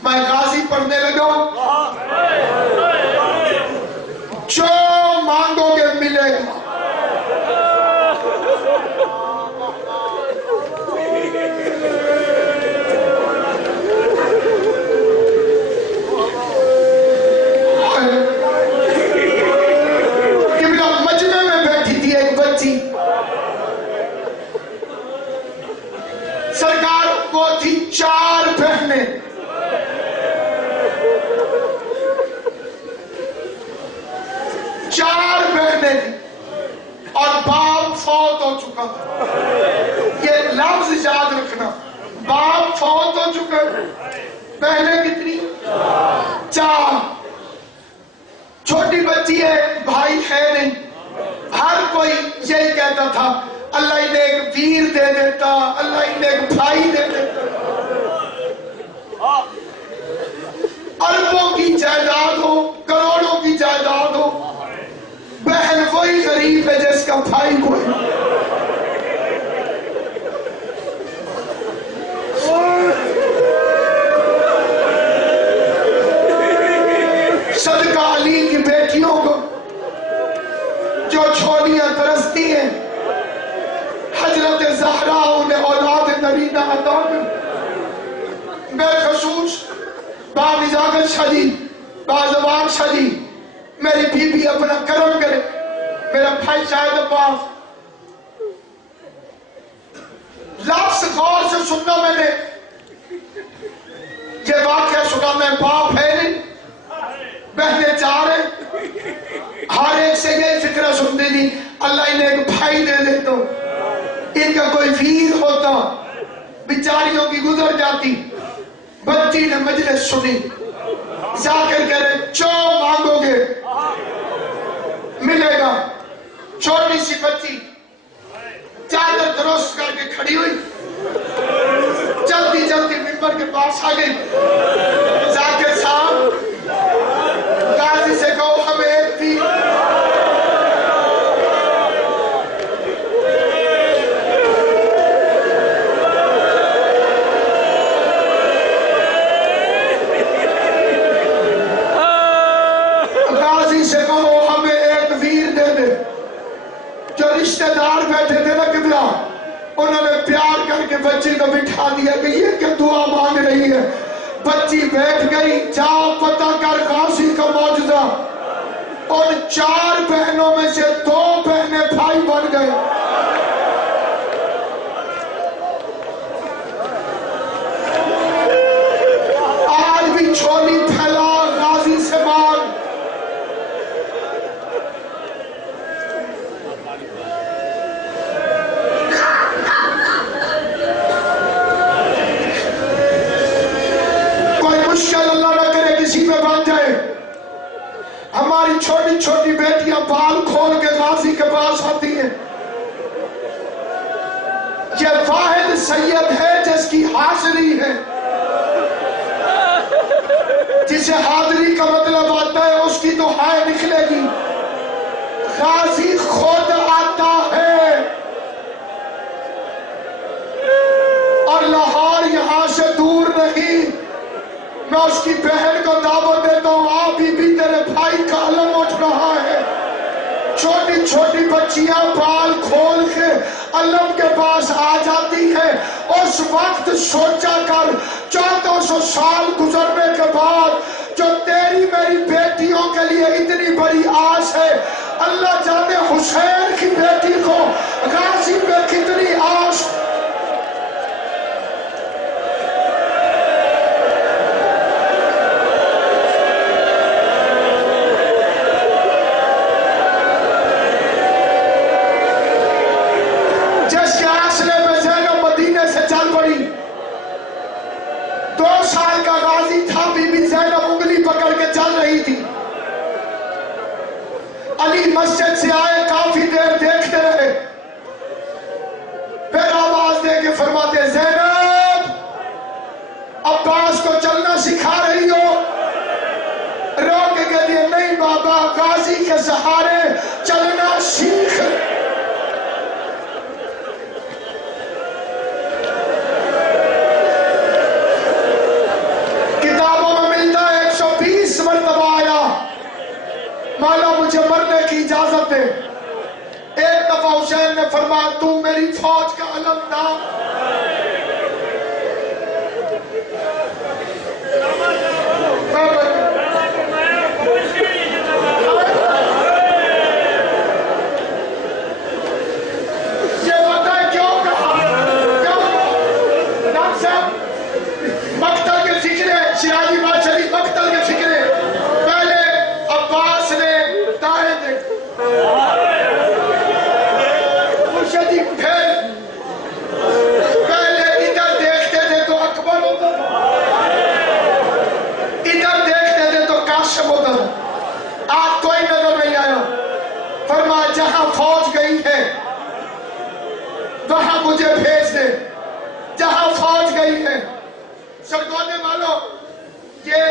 میں غازی پڑھنے لگا ہوں, جو مانگو گے ملے گا. مجمع میں بیٹھی تھی ایک بچی, سرکار وہ تھی 4 بہنیں. اور باپ فوت ہو چکا. یہ لفظ یاد رکھنا, باپ فوت ہو چکا, بہنیں کتنی؟ 4. چھوٹی بچی ہے, بھائی ہے نہیں. ہر کوئی یہی کہتا تھا اللہ انہیں ایک ویر دے دیتا, اللہ انہیں ایک بھائی دے دیتا. اربوں کی جائیداد ہو, کروڑوں کی جائیداد ہو, بہن وہی غریب ہے جس کا بھائی کوئی. صدقہ علی کی بیٹیوں کو جو چھوڑیاں ترستی ہیں, حضرت زہرا انہیں اولاد نرینہ عطا کر. بے خصوص بامزاجت شدی, بازبان شدی, میری بی بی اپنا کرم کرے. میرا بھائی شاہد عباس, لفظ غور سے سننا. میں نے یہ واقعہ سنا, میں باپ ہے نہیں, بہنیں 4 ہیں, ہر ایک سے یہ فکرہ سنتی تھی اللہ انہیں ایک بھائی دے دیتا, ان کا کوئی ویر ہوتا, بیچاریوں کی گزر جاتی. بچی نے مجلس سنی, ذاکر کہہ رہے جو مانگو گے ملے گا. چھوٹی سی بچی چادر درست کر کے کھڑی ہوئی, جلدی جلدی ممبر کے پاس آ گئی. ذاکر صاحب غازی سے کہو ہمیں ایک بھی رشتہ دار بیٹھے تھے نا قبلہ, انہوں نے پیار کر کے بچی کو بٹھا دیا کہ یہ کیا دعا مانگ رہی ہے. بچی بیٹھ گئی, جا پتہ کر غازی کا معجزہ. ان 4 بہنوں میں سے 2 بہنیں بھائی بن گئے. آج بھی چھولی پھیلا غازی سے مانگ. سید ہے جس کی حاضری ہے، جسے حاضری کا مطلب آتا ہے اس کی تو ہائے نکلے گی۔ غازی خود آتا ہے اور لاہور یہاں سے دور نہیں۔ میں اس کی بہن کو دعوت دیتا ہوں، آپ ہی بھی تیرے بھائی کا علم اٹھ رہا ہے۔ چھوٹی چھوٹی بچیاں بال کھول کے علم کے پاس آ جاتی ہے۔ اس وقت سوچا کر 1400 سال گزرنے کے بعد جو تیری میری بیٹیوں کے لیے اتنی بڑی آس ہے، اللہ جانے حسین کی بیٹی کو غازی میں کتنی آس۔ جس کے آسرے میں زینب مدینے سے چل پڑی، 2 سال کا غازی تھا، بی بی زینب انگلی پکڑ کے چل رہی تھی۔ علی مسجد سے آئے، کافی دیر دیکھتے رہے، پھر آواز دے کے فرماتے زینب عباس کو چلنا سکھا رہی ہو؟ رو کے کہتی ہے نہیں بابا، غازی کے سہارے چلنا سیکھ۔ کتابوں میں ملتا ہے 120 مرتبہ آیا مولا مجھے مرنے کی اجازت دے۔ ایک دفعہ حسین نے فرمایا تو میری فوج کا علم تھا۔ یہ پتہ ہے کیوں کہا؟ ڈاکٹر صاحب مقتل کے فکرے، شیراجی بات چلی مقتل کے فکرے، پہلے عباس نے دائیں دیکھ مرشدی پھر پہلے ادھر دیکھتے تھے تو اکبر ہوتا تھا، ادھر دیکھتے تھے تو قاسم ہوتا تھا، آج کوئی نظر نہیں آیا۔ فرمایا جہاں فوج گئی ہے وہاں مجھے بھیج دے، جہاں فوج گئی ہے۔ سرگودے والوں، یہ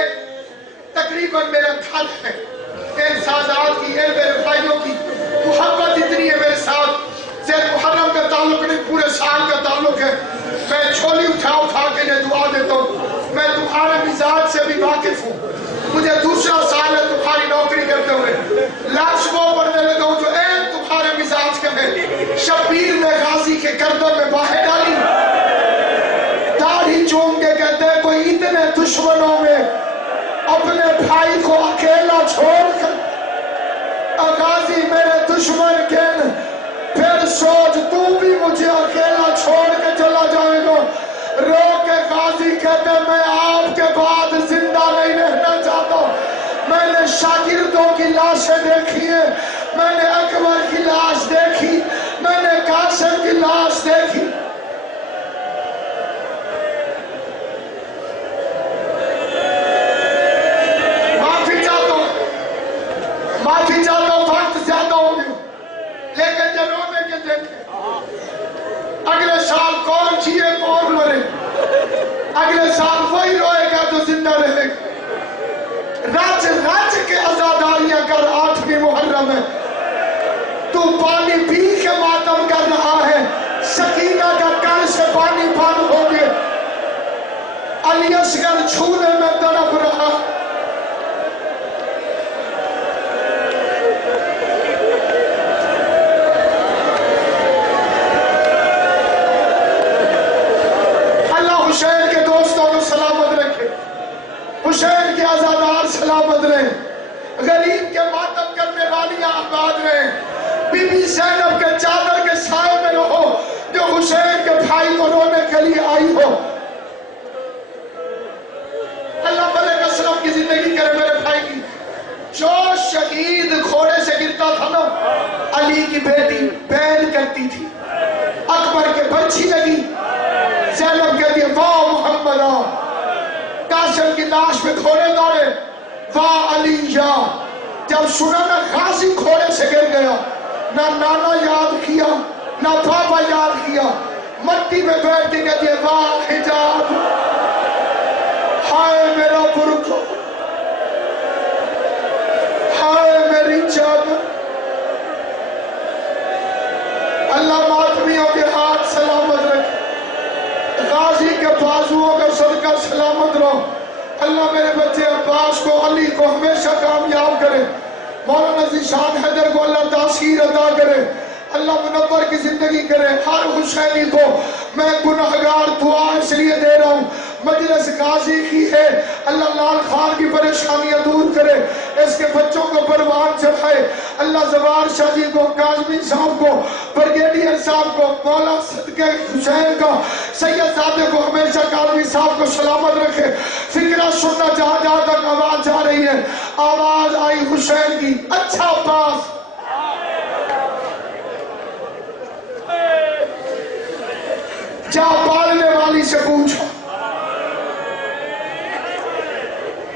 تقریباً میرا گھر ہے، ان سازات کی، ان میرے بھائیوں کی محبت اتنی ہے میرے ساتھ، صرف محرم کا تعلق نہیں، پورے سال کا تعلق ہے۔ میں چھولی اٹھا کے یہ دعا دیتا ہوں، میں تمہارے مزاج سے بھی واقف ہوں، مجھے دوسرا سال ہے تمہاری نوکری کرتے ہوئے، لاش وہ پڑھنے لگا ہوں جو این تمہارے مزاج کا ہے۔ شبیر نے غازی کے گردن میں باہیں ڈالی، داڑھی چوم کے کہتے ہیں کوئی اتنے دشمنوں میں اپنے بھائی کو اکیلا چھوڑ کر، غازی میرے دشمن کہن، پھر سوچ تو بھی مجھے اکیلا چھوڑ کے چلا جائے گا۔ رو کے غازی کہتے ہیں میں آپ کے بعد زندہ نہیں رہنا چاہتا، میں نے شاگردوں کی لاشیں دیکھی ہیں، میں نے اکبر کی لاش دیکھی، میں نے قاسم کی لاش دیکھی۔ معافی چاہتا ہوں وقت زیادہ ہو گیا، لیکن جب رونے کے دیکھیں اگلے سال کون جیے کون مرے، اگلے سال وہی روئے گا جو زندہ رہے گا۔ راج کے عزاداریاں کر 8ویں محرم ہے، تو پانی پی کے ماتم کر رہا ہے، سکینہ کا کل سے پانی بند ہو گئے، علی اصغر چھونے میں تڑپ رہا۔ حسین کے دوستوں کو سلامت رکھے، حسین کے عزادار سلامت رہیں، غریب کے ماتم کرنے والیاں آباد رہیں، بی بی زینب کے چادر کے سائے میں رہو جو حسین کے بھائی کو رونے کے لیے آئی ہو۔ اللہ ملک اسلم کی زندگی کرے میرے بھائی کی۔ جو شہید گھوڑے سے گرتا تھا نا، علی کی بیٹی بیل کرتی تھی، اکبر کے برچھی لگی، زینب کہتی ہے واہ محمد آ، قاسم کی لاش پہ گھوڑے دوڑے، واہ علی یا۔ جب سنا نا غازی گھوڑے سے گر گیا، نہ نانا یاد کیا نہ بابا یاد کیا، مٹی میں بیٹھ کے کہتی ہے واہ حجاب، ہائے میرا برقع، ہائے میری چادر۔ اللہ ماتمیوں کے ہاتھ سلامت رکھے، غازی کے بازوؤں کا صدقہ سلامت رہو۔ اللہ میرے بچے عباس کو، علی کو ہمیشہ کامیاب کرے، مولانا ذیشان حیدر کو اللہ تاثیر عطا کرے، اللہ منور کی زندگی کرے۔ ہر حسینی کو میں گناہگار دعا اس لیے دے رہا ہوں، مجلس غازی کی ہے، اللہ لال خان کی پریشانیاں دور کرے، اس کے بچوں کو پروان چڑھائے، اللہ زوار شاہ جی کو، کاظمی صاحب کو، بریگیڈیئر صاحب کو، مولا صدقہ حسین کا، سید زادے کو ہمیشہ کاظمی صاحب کو سلامت رکھے۔ فکرہ سننا جہاں جہاں تک آواز جا رہی ہے، آواز آئی حسین کی، اچھا عباس جا پالنے والی سے پوچھو،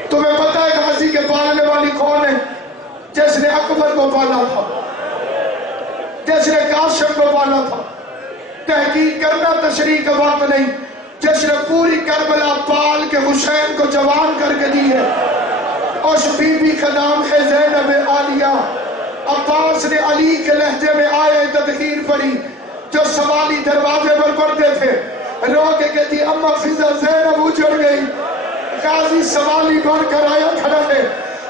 تمہیں پتہ ہے غازی کے پالنے والی کون ہے؟ جس نے اکبر کو پالا تھا، جس نے قاسم کو پالا تھا۔ تحقیق کرنا تشریح کا وقت نہیں، جس نے پوری کربلا پال کے حسین کو جوان کر کے دی ہے، اس بی بی کا نام ہے زینب عالیہ۔ عباس نے علی کے لہجے میں آئے تطہیر پڑھی، جو سوالی دروازے پر پڑھتے تھے، رو کے کہتی اماں فضا زینب اجڑ گئی۔ غازی سوالی بڑھ کر آیا کھڑا ہے،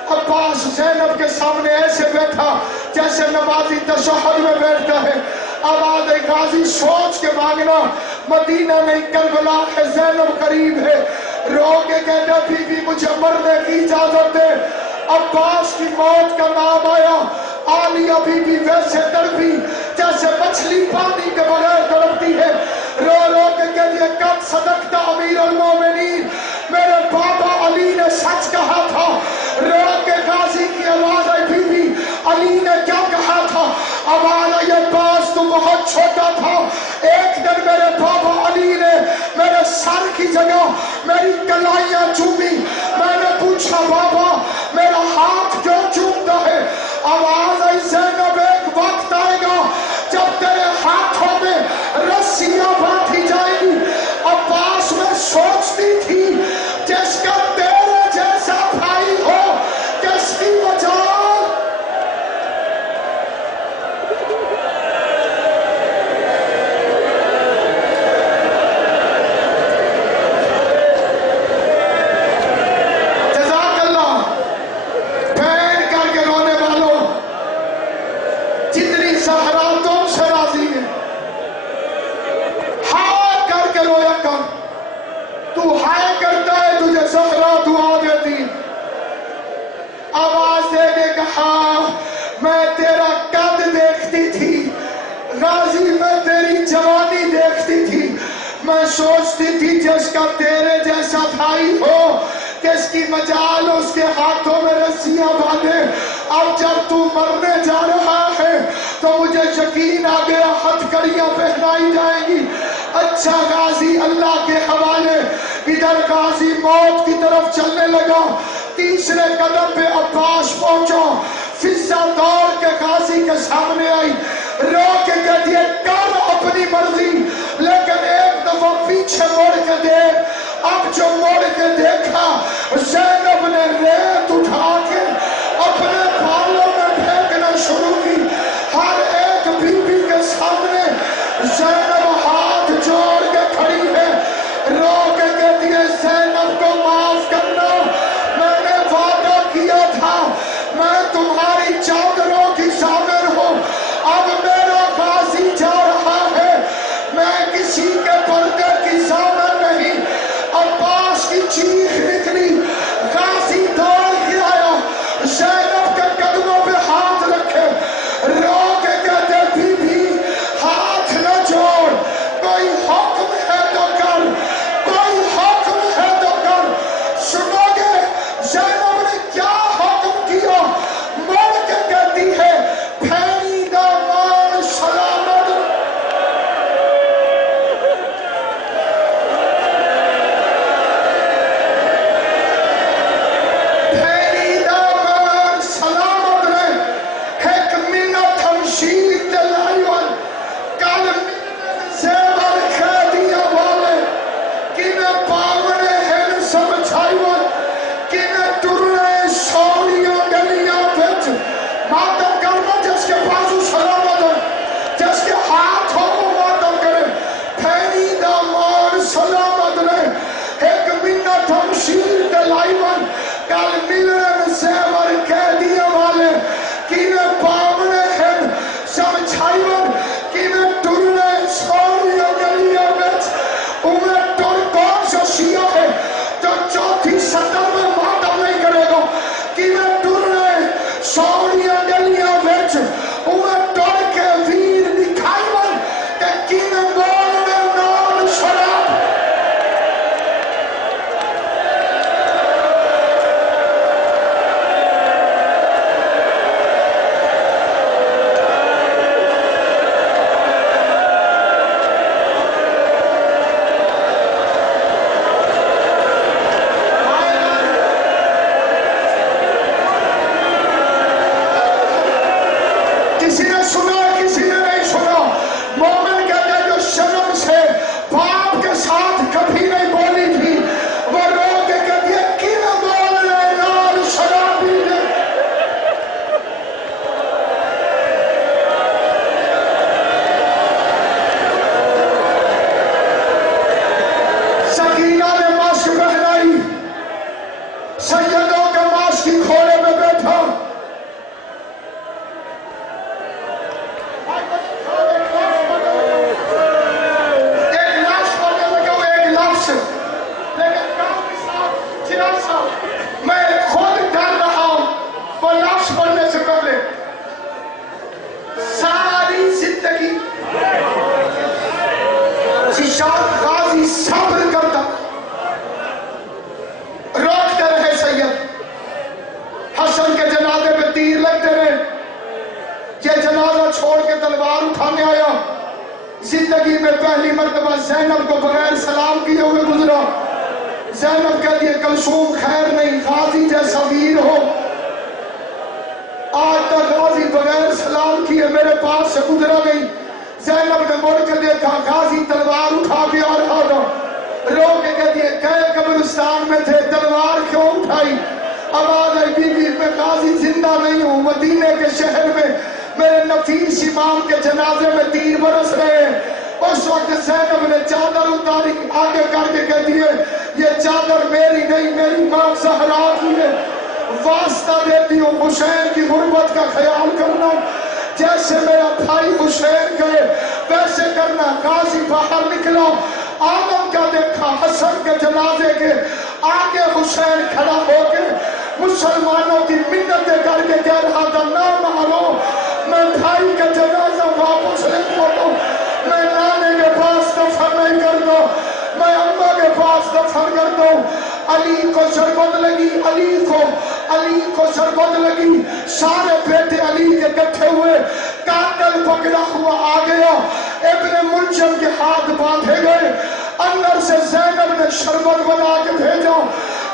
عباس زینب کے سامنے ایسے بیٹھا جیسے نمازی تشہد میں بیٹھتا ہے۔ آواز غازی سوچ کے مانگنا، مدینہ نہیں کربلا ہے، زینب قریب ہے۔ رو کے کہنا بی بی مجھے مرنے کی اجازت دے۔ عباس کی موت کا نام آیا، عالیہ بی بی ویسے تڑپی جیسے مچھلی پانی کے بغیر تڑپتی ہے۔ رو رو کے کہتی ہے قد صدقت امیر المومنین، میرے بابا علی نے سچ کہا تھا۔ رو کے غازی کی آواز آئی بی بی علی نے کیا کہا تھا؟ آواز آئی عباس تو بہت چھوٹا تھا، ایک دن میرے بابا علی نے میرے سر کی جگہ میری کلائیاں چومی، میں نے پوچھا بابا میرا ہاتھ کیوں چومتا ہے؟ آواز آئی زینب ایک وقت آئے گا جب تیرے ہاتھوں میں رسیاں باندھی جائیں گی۔ عباس میں سوچتی تھی جس کا تیرے جیسا بھائی ہو کس کی وجہ۔ جزاک اللہ۔ بین کر کے رونے والوں، جتنی زہرا تم سے راضی ہے، ہاں کر کے رویا کر۔ تو ہائے کرتا ہے تجھے زہرا دعا دیتی۔ آواز دے کے کہا میں تیرا قد دیکھتی تھی غازی، میں تیری جوانی دیکھتی تھی، میں سوچتی تھی جس کا تیرے جیسا بھائی ہو کس کی مجال اس کے ہاتھوں میں رسیاں باندھے۔ اب جب تو مرنے جا رہا ہے تو مجھے یقین آ گیا ہتھکڑیاں پہنائی جائیں گی۔ اچھا غازی اللہ کے حوالے۔ ادھر غازی موت کی طرف چلنے لگا، تیسرے قدم پہ عباس پہنچا، فضا دوڑ کے غازی کے سامنے آئی، رو کے کہتی ہے کر اپنی مرضی لیکن ایک دفعہ پیچھے مڑ کے دیکھ۔ اب جو مڑ کے دیکھا، زینب نے ریت اٹھا کے اپنے بالوں میں پھینکنا شروع کی۔ ہر ایک بی بی کے سامنے زینب ہاتھ جوڑ کے کھڑی ہے، رو کے کہتی ہے زینب کو معاف کرنا، میں نے وعدہ کیا تھا میں تمہاری چادروں کی ضامن ہوں، اب میرا غازی جا زندگی میں پہلی مرتبہ زینب کو بغیر سلام کیے ہوئے گزرا. زینب کہتی ہے کلثوم خیر نہیں، غازی جیسا ویر ہو. آج تک غازی بغیر سلام کیے میرے پاس سے گزرا نہیں. زینب نے مڑ کے دیکھا، غازی تلوار اٹھا کے آ رہا تھا. رو کے کہتی ہے گئے قبرستان میں تھے، تلوار کیوں اٹھائی؟ آواز آئی بی بی میں غازی زندہ نہیں ہوں، مدینے کے شہر میں میرے نفیس امام کے جنازے میں تیر برس رہے ہیں. اس وقت زینب نے چادر اتاری، آگے کر کے کہتی ہے یہ چادر میری نہیں، میری ماں زہرا کی ہے. واسطہ دیتی ہوں حسین کی غربت کا خیال کرنا، جیسے میرا بھائی حسین گئے ویسے کرنا. غازی باہر نکلا، آدم کا دیکھا، حسن کے جنازے کے آگے حسین کھڑا ہو کے مسلمانوں کی منتیں کر کے کہہ رہا تھا نہ مارو، میں بھائی کا جنازہ واپس لے لو، میں نانے کے پاس دفن نہیں کرتا، میں اماں کے پاس دفن کرتا ہوں. علی کو شربت لگی، علی کو شربت لگی. سارے بیٹے علی کے اکٹھے ہوئے، قاتل پکڑا ہوا آ گیا، ابن ملجم کے ہاتھ باندھے گئے. اندر سے زینب نے شربت بنا کے بھیجا،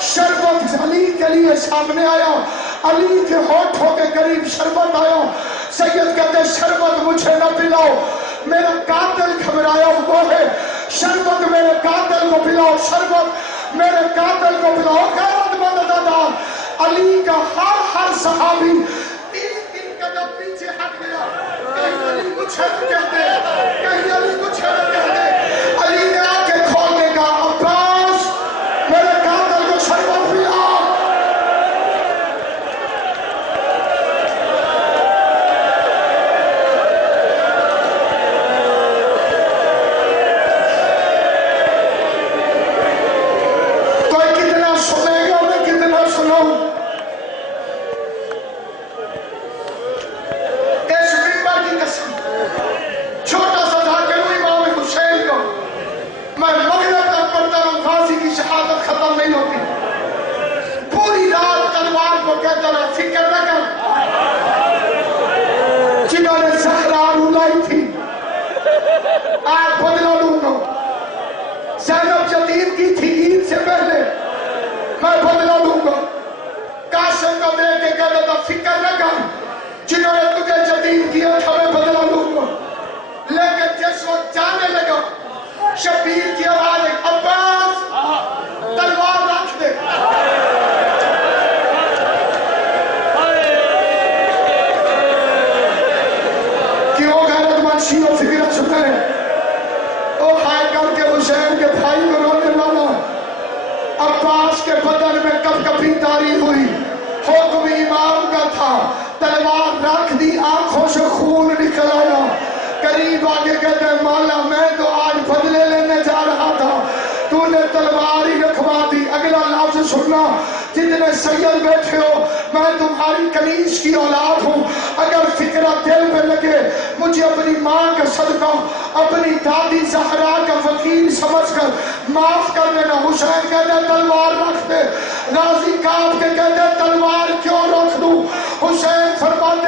شربت علی کے لیے سامنے آیا، علی کے ہونٹوں کے قریب شربت آیا. سید کہتے شربت مجھے نہ پلاؤ، میرا قاتل گھبرایا ہوا ہے، شربت میرے قاتل کو پلاؤ، شربت میرے قاتل کو پلاؤ. غیرت مند عدالت علی کا ہر صحابی تین قدم پیچھے ہٹ گیا. کہیں علی مجھے نہ کہتے، کہیں علی مجھے نہ کہتے. علی نے آ کے کھولنے کا عباس میرے قاتل کو شربت پلا. کوئی کتنا سنے گا میں کتنا سناؤں. اس ممبر کی قسم چھوٹا سا تھا کہ امام حسین کو میں مغرب تک پڑھتا ہوں، غازی کی شہادت ختم نہیں ہوتی. پوری رات تلوار کو کہتا رہا فکر نہ کر. جنہوں نے زہرا رولائی تھی آج بدلا لوں گا. زینب یتیم کی تھی عید سے پہلے، میں بدلا لوں گا. قاسم کو دے کے کہتا تھا فکر نہ کر، جنہوں نے تجھے یتیم کیا تھا میں بدلا لوں گا. لیکن جس وقت جانے لگا شبیر کی آواز ہے عباس تلوار رکھ دے. کیوں غیرت مند شیعہ فکر چکے ہیں؟ او ہائے کر کے حسین کے بھائی کو رونے والا. عباس کے بدن میں کب کبھی تاری ہوئی، حکم امام کا تھا، تلوار رکھ دی، آنکھوں سے خون نکل آیا. قریب آگے کہتے ہیں مولا میں تو آج بدلے لینے جا رہا تھا، تو نے تلوار ہی رکھوا دی. اگلا لفظ سننا، جتنے سید بیٹھے ہو میں تمہاری کنیز کی اولاد ہوں. اگر فکرہ دل پہ لگے مجھے اپنی ماں کا صدقہ، اپنی دادی زہرا کا وکیل سمجھ کر معاف کر دینا. حسین کہتے تلوار رکھ دے. غازی کعب کے کہتے تلوار کیوں رکھ دوں؟ حسین فرماتے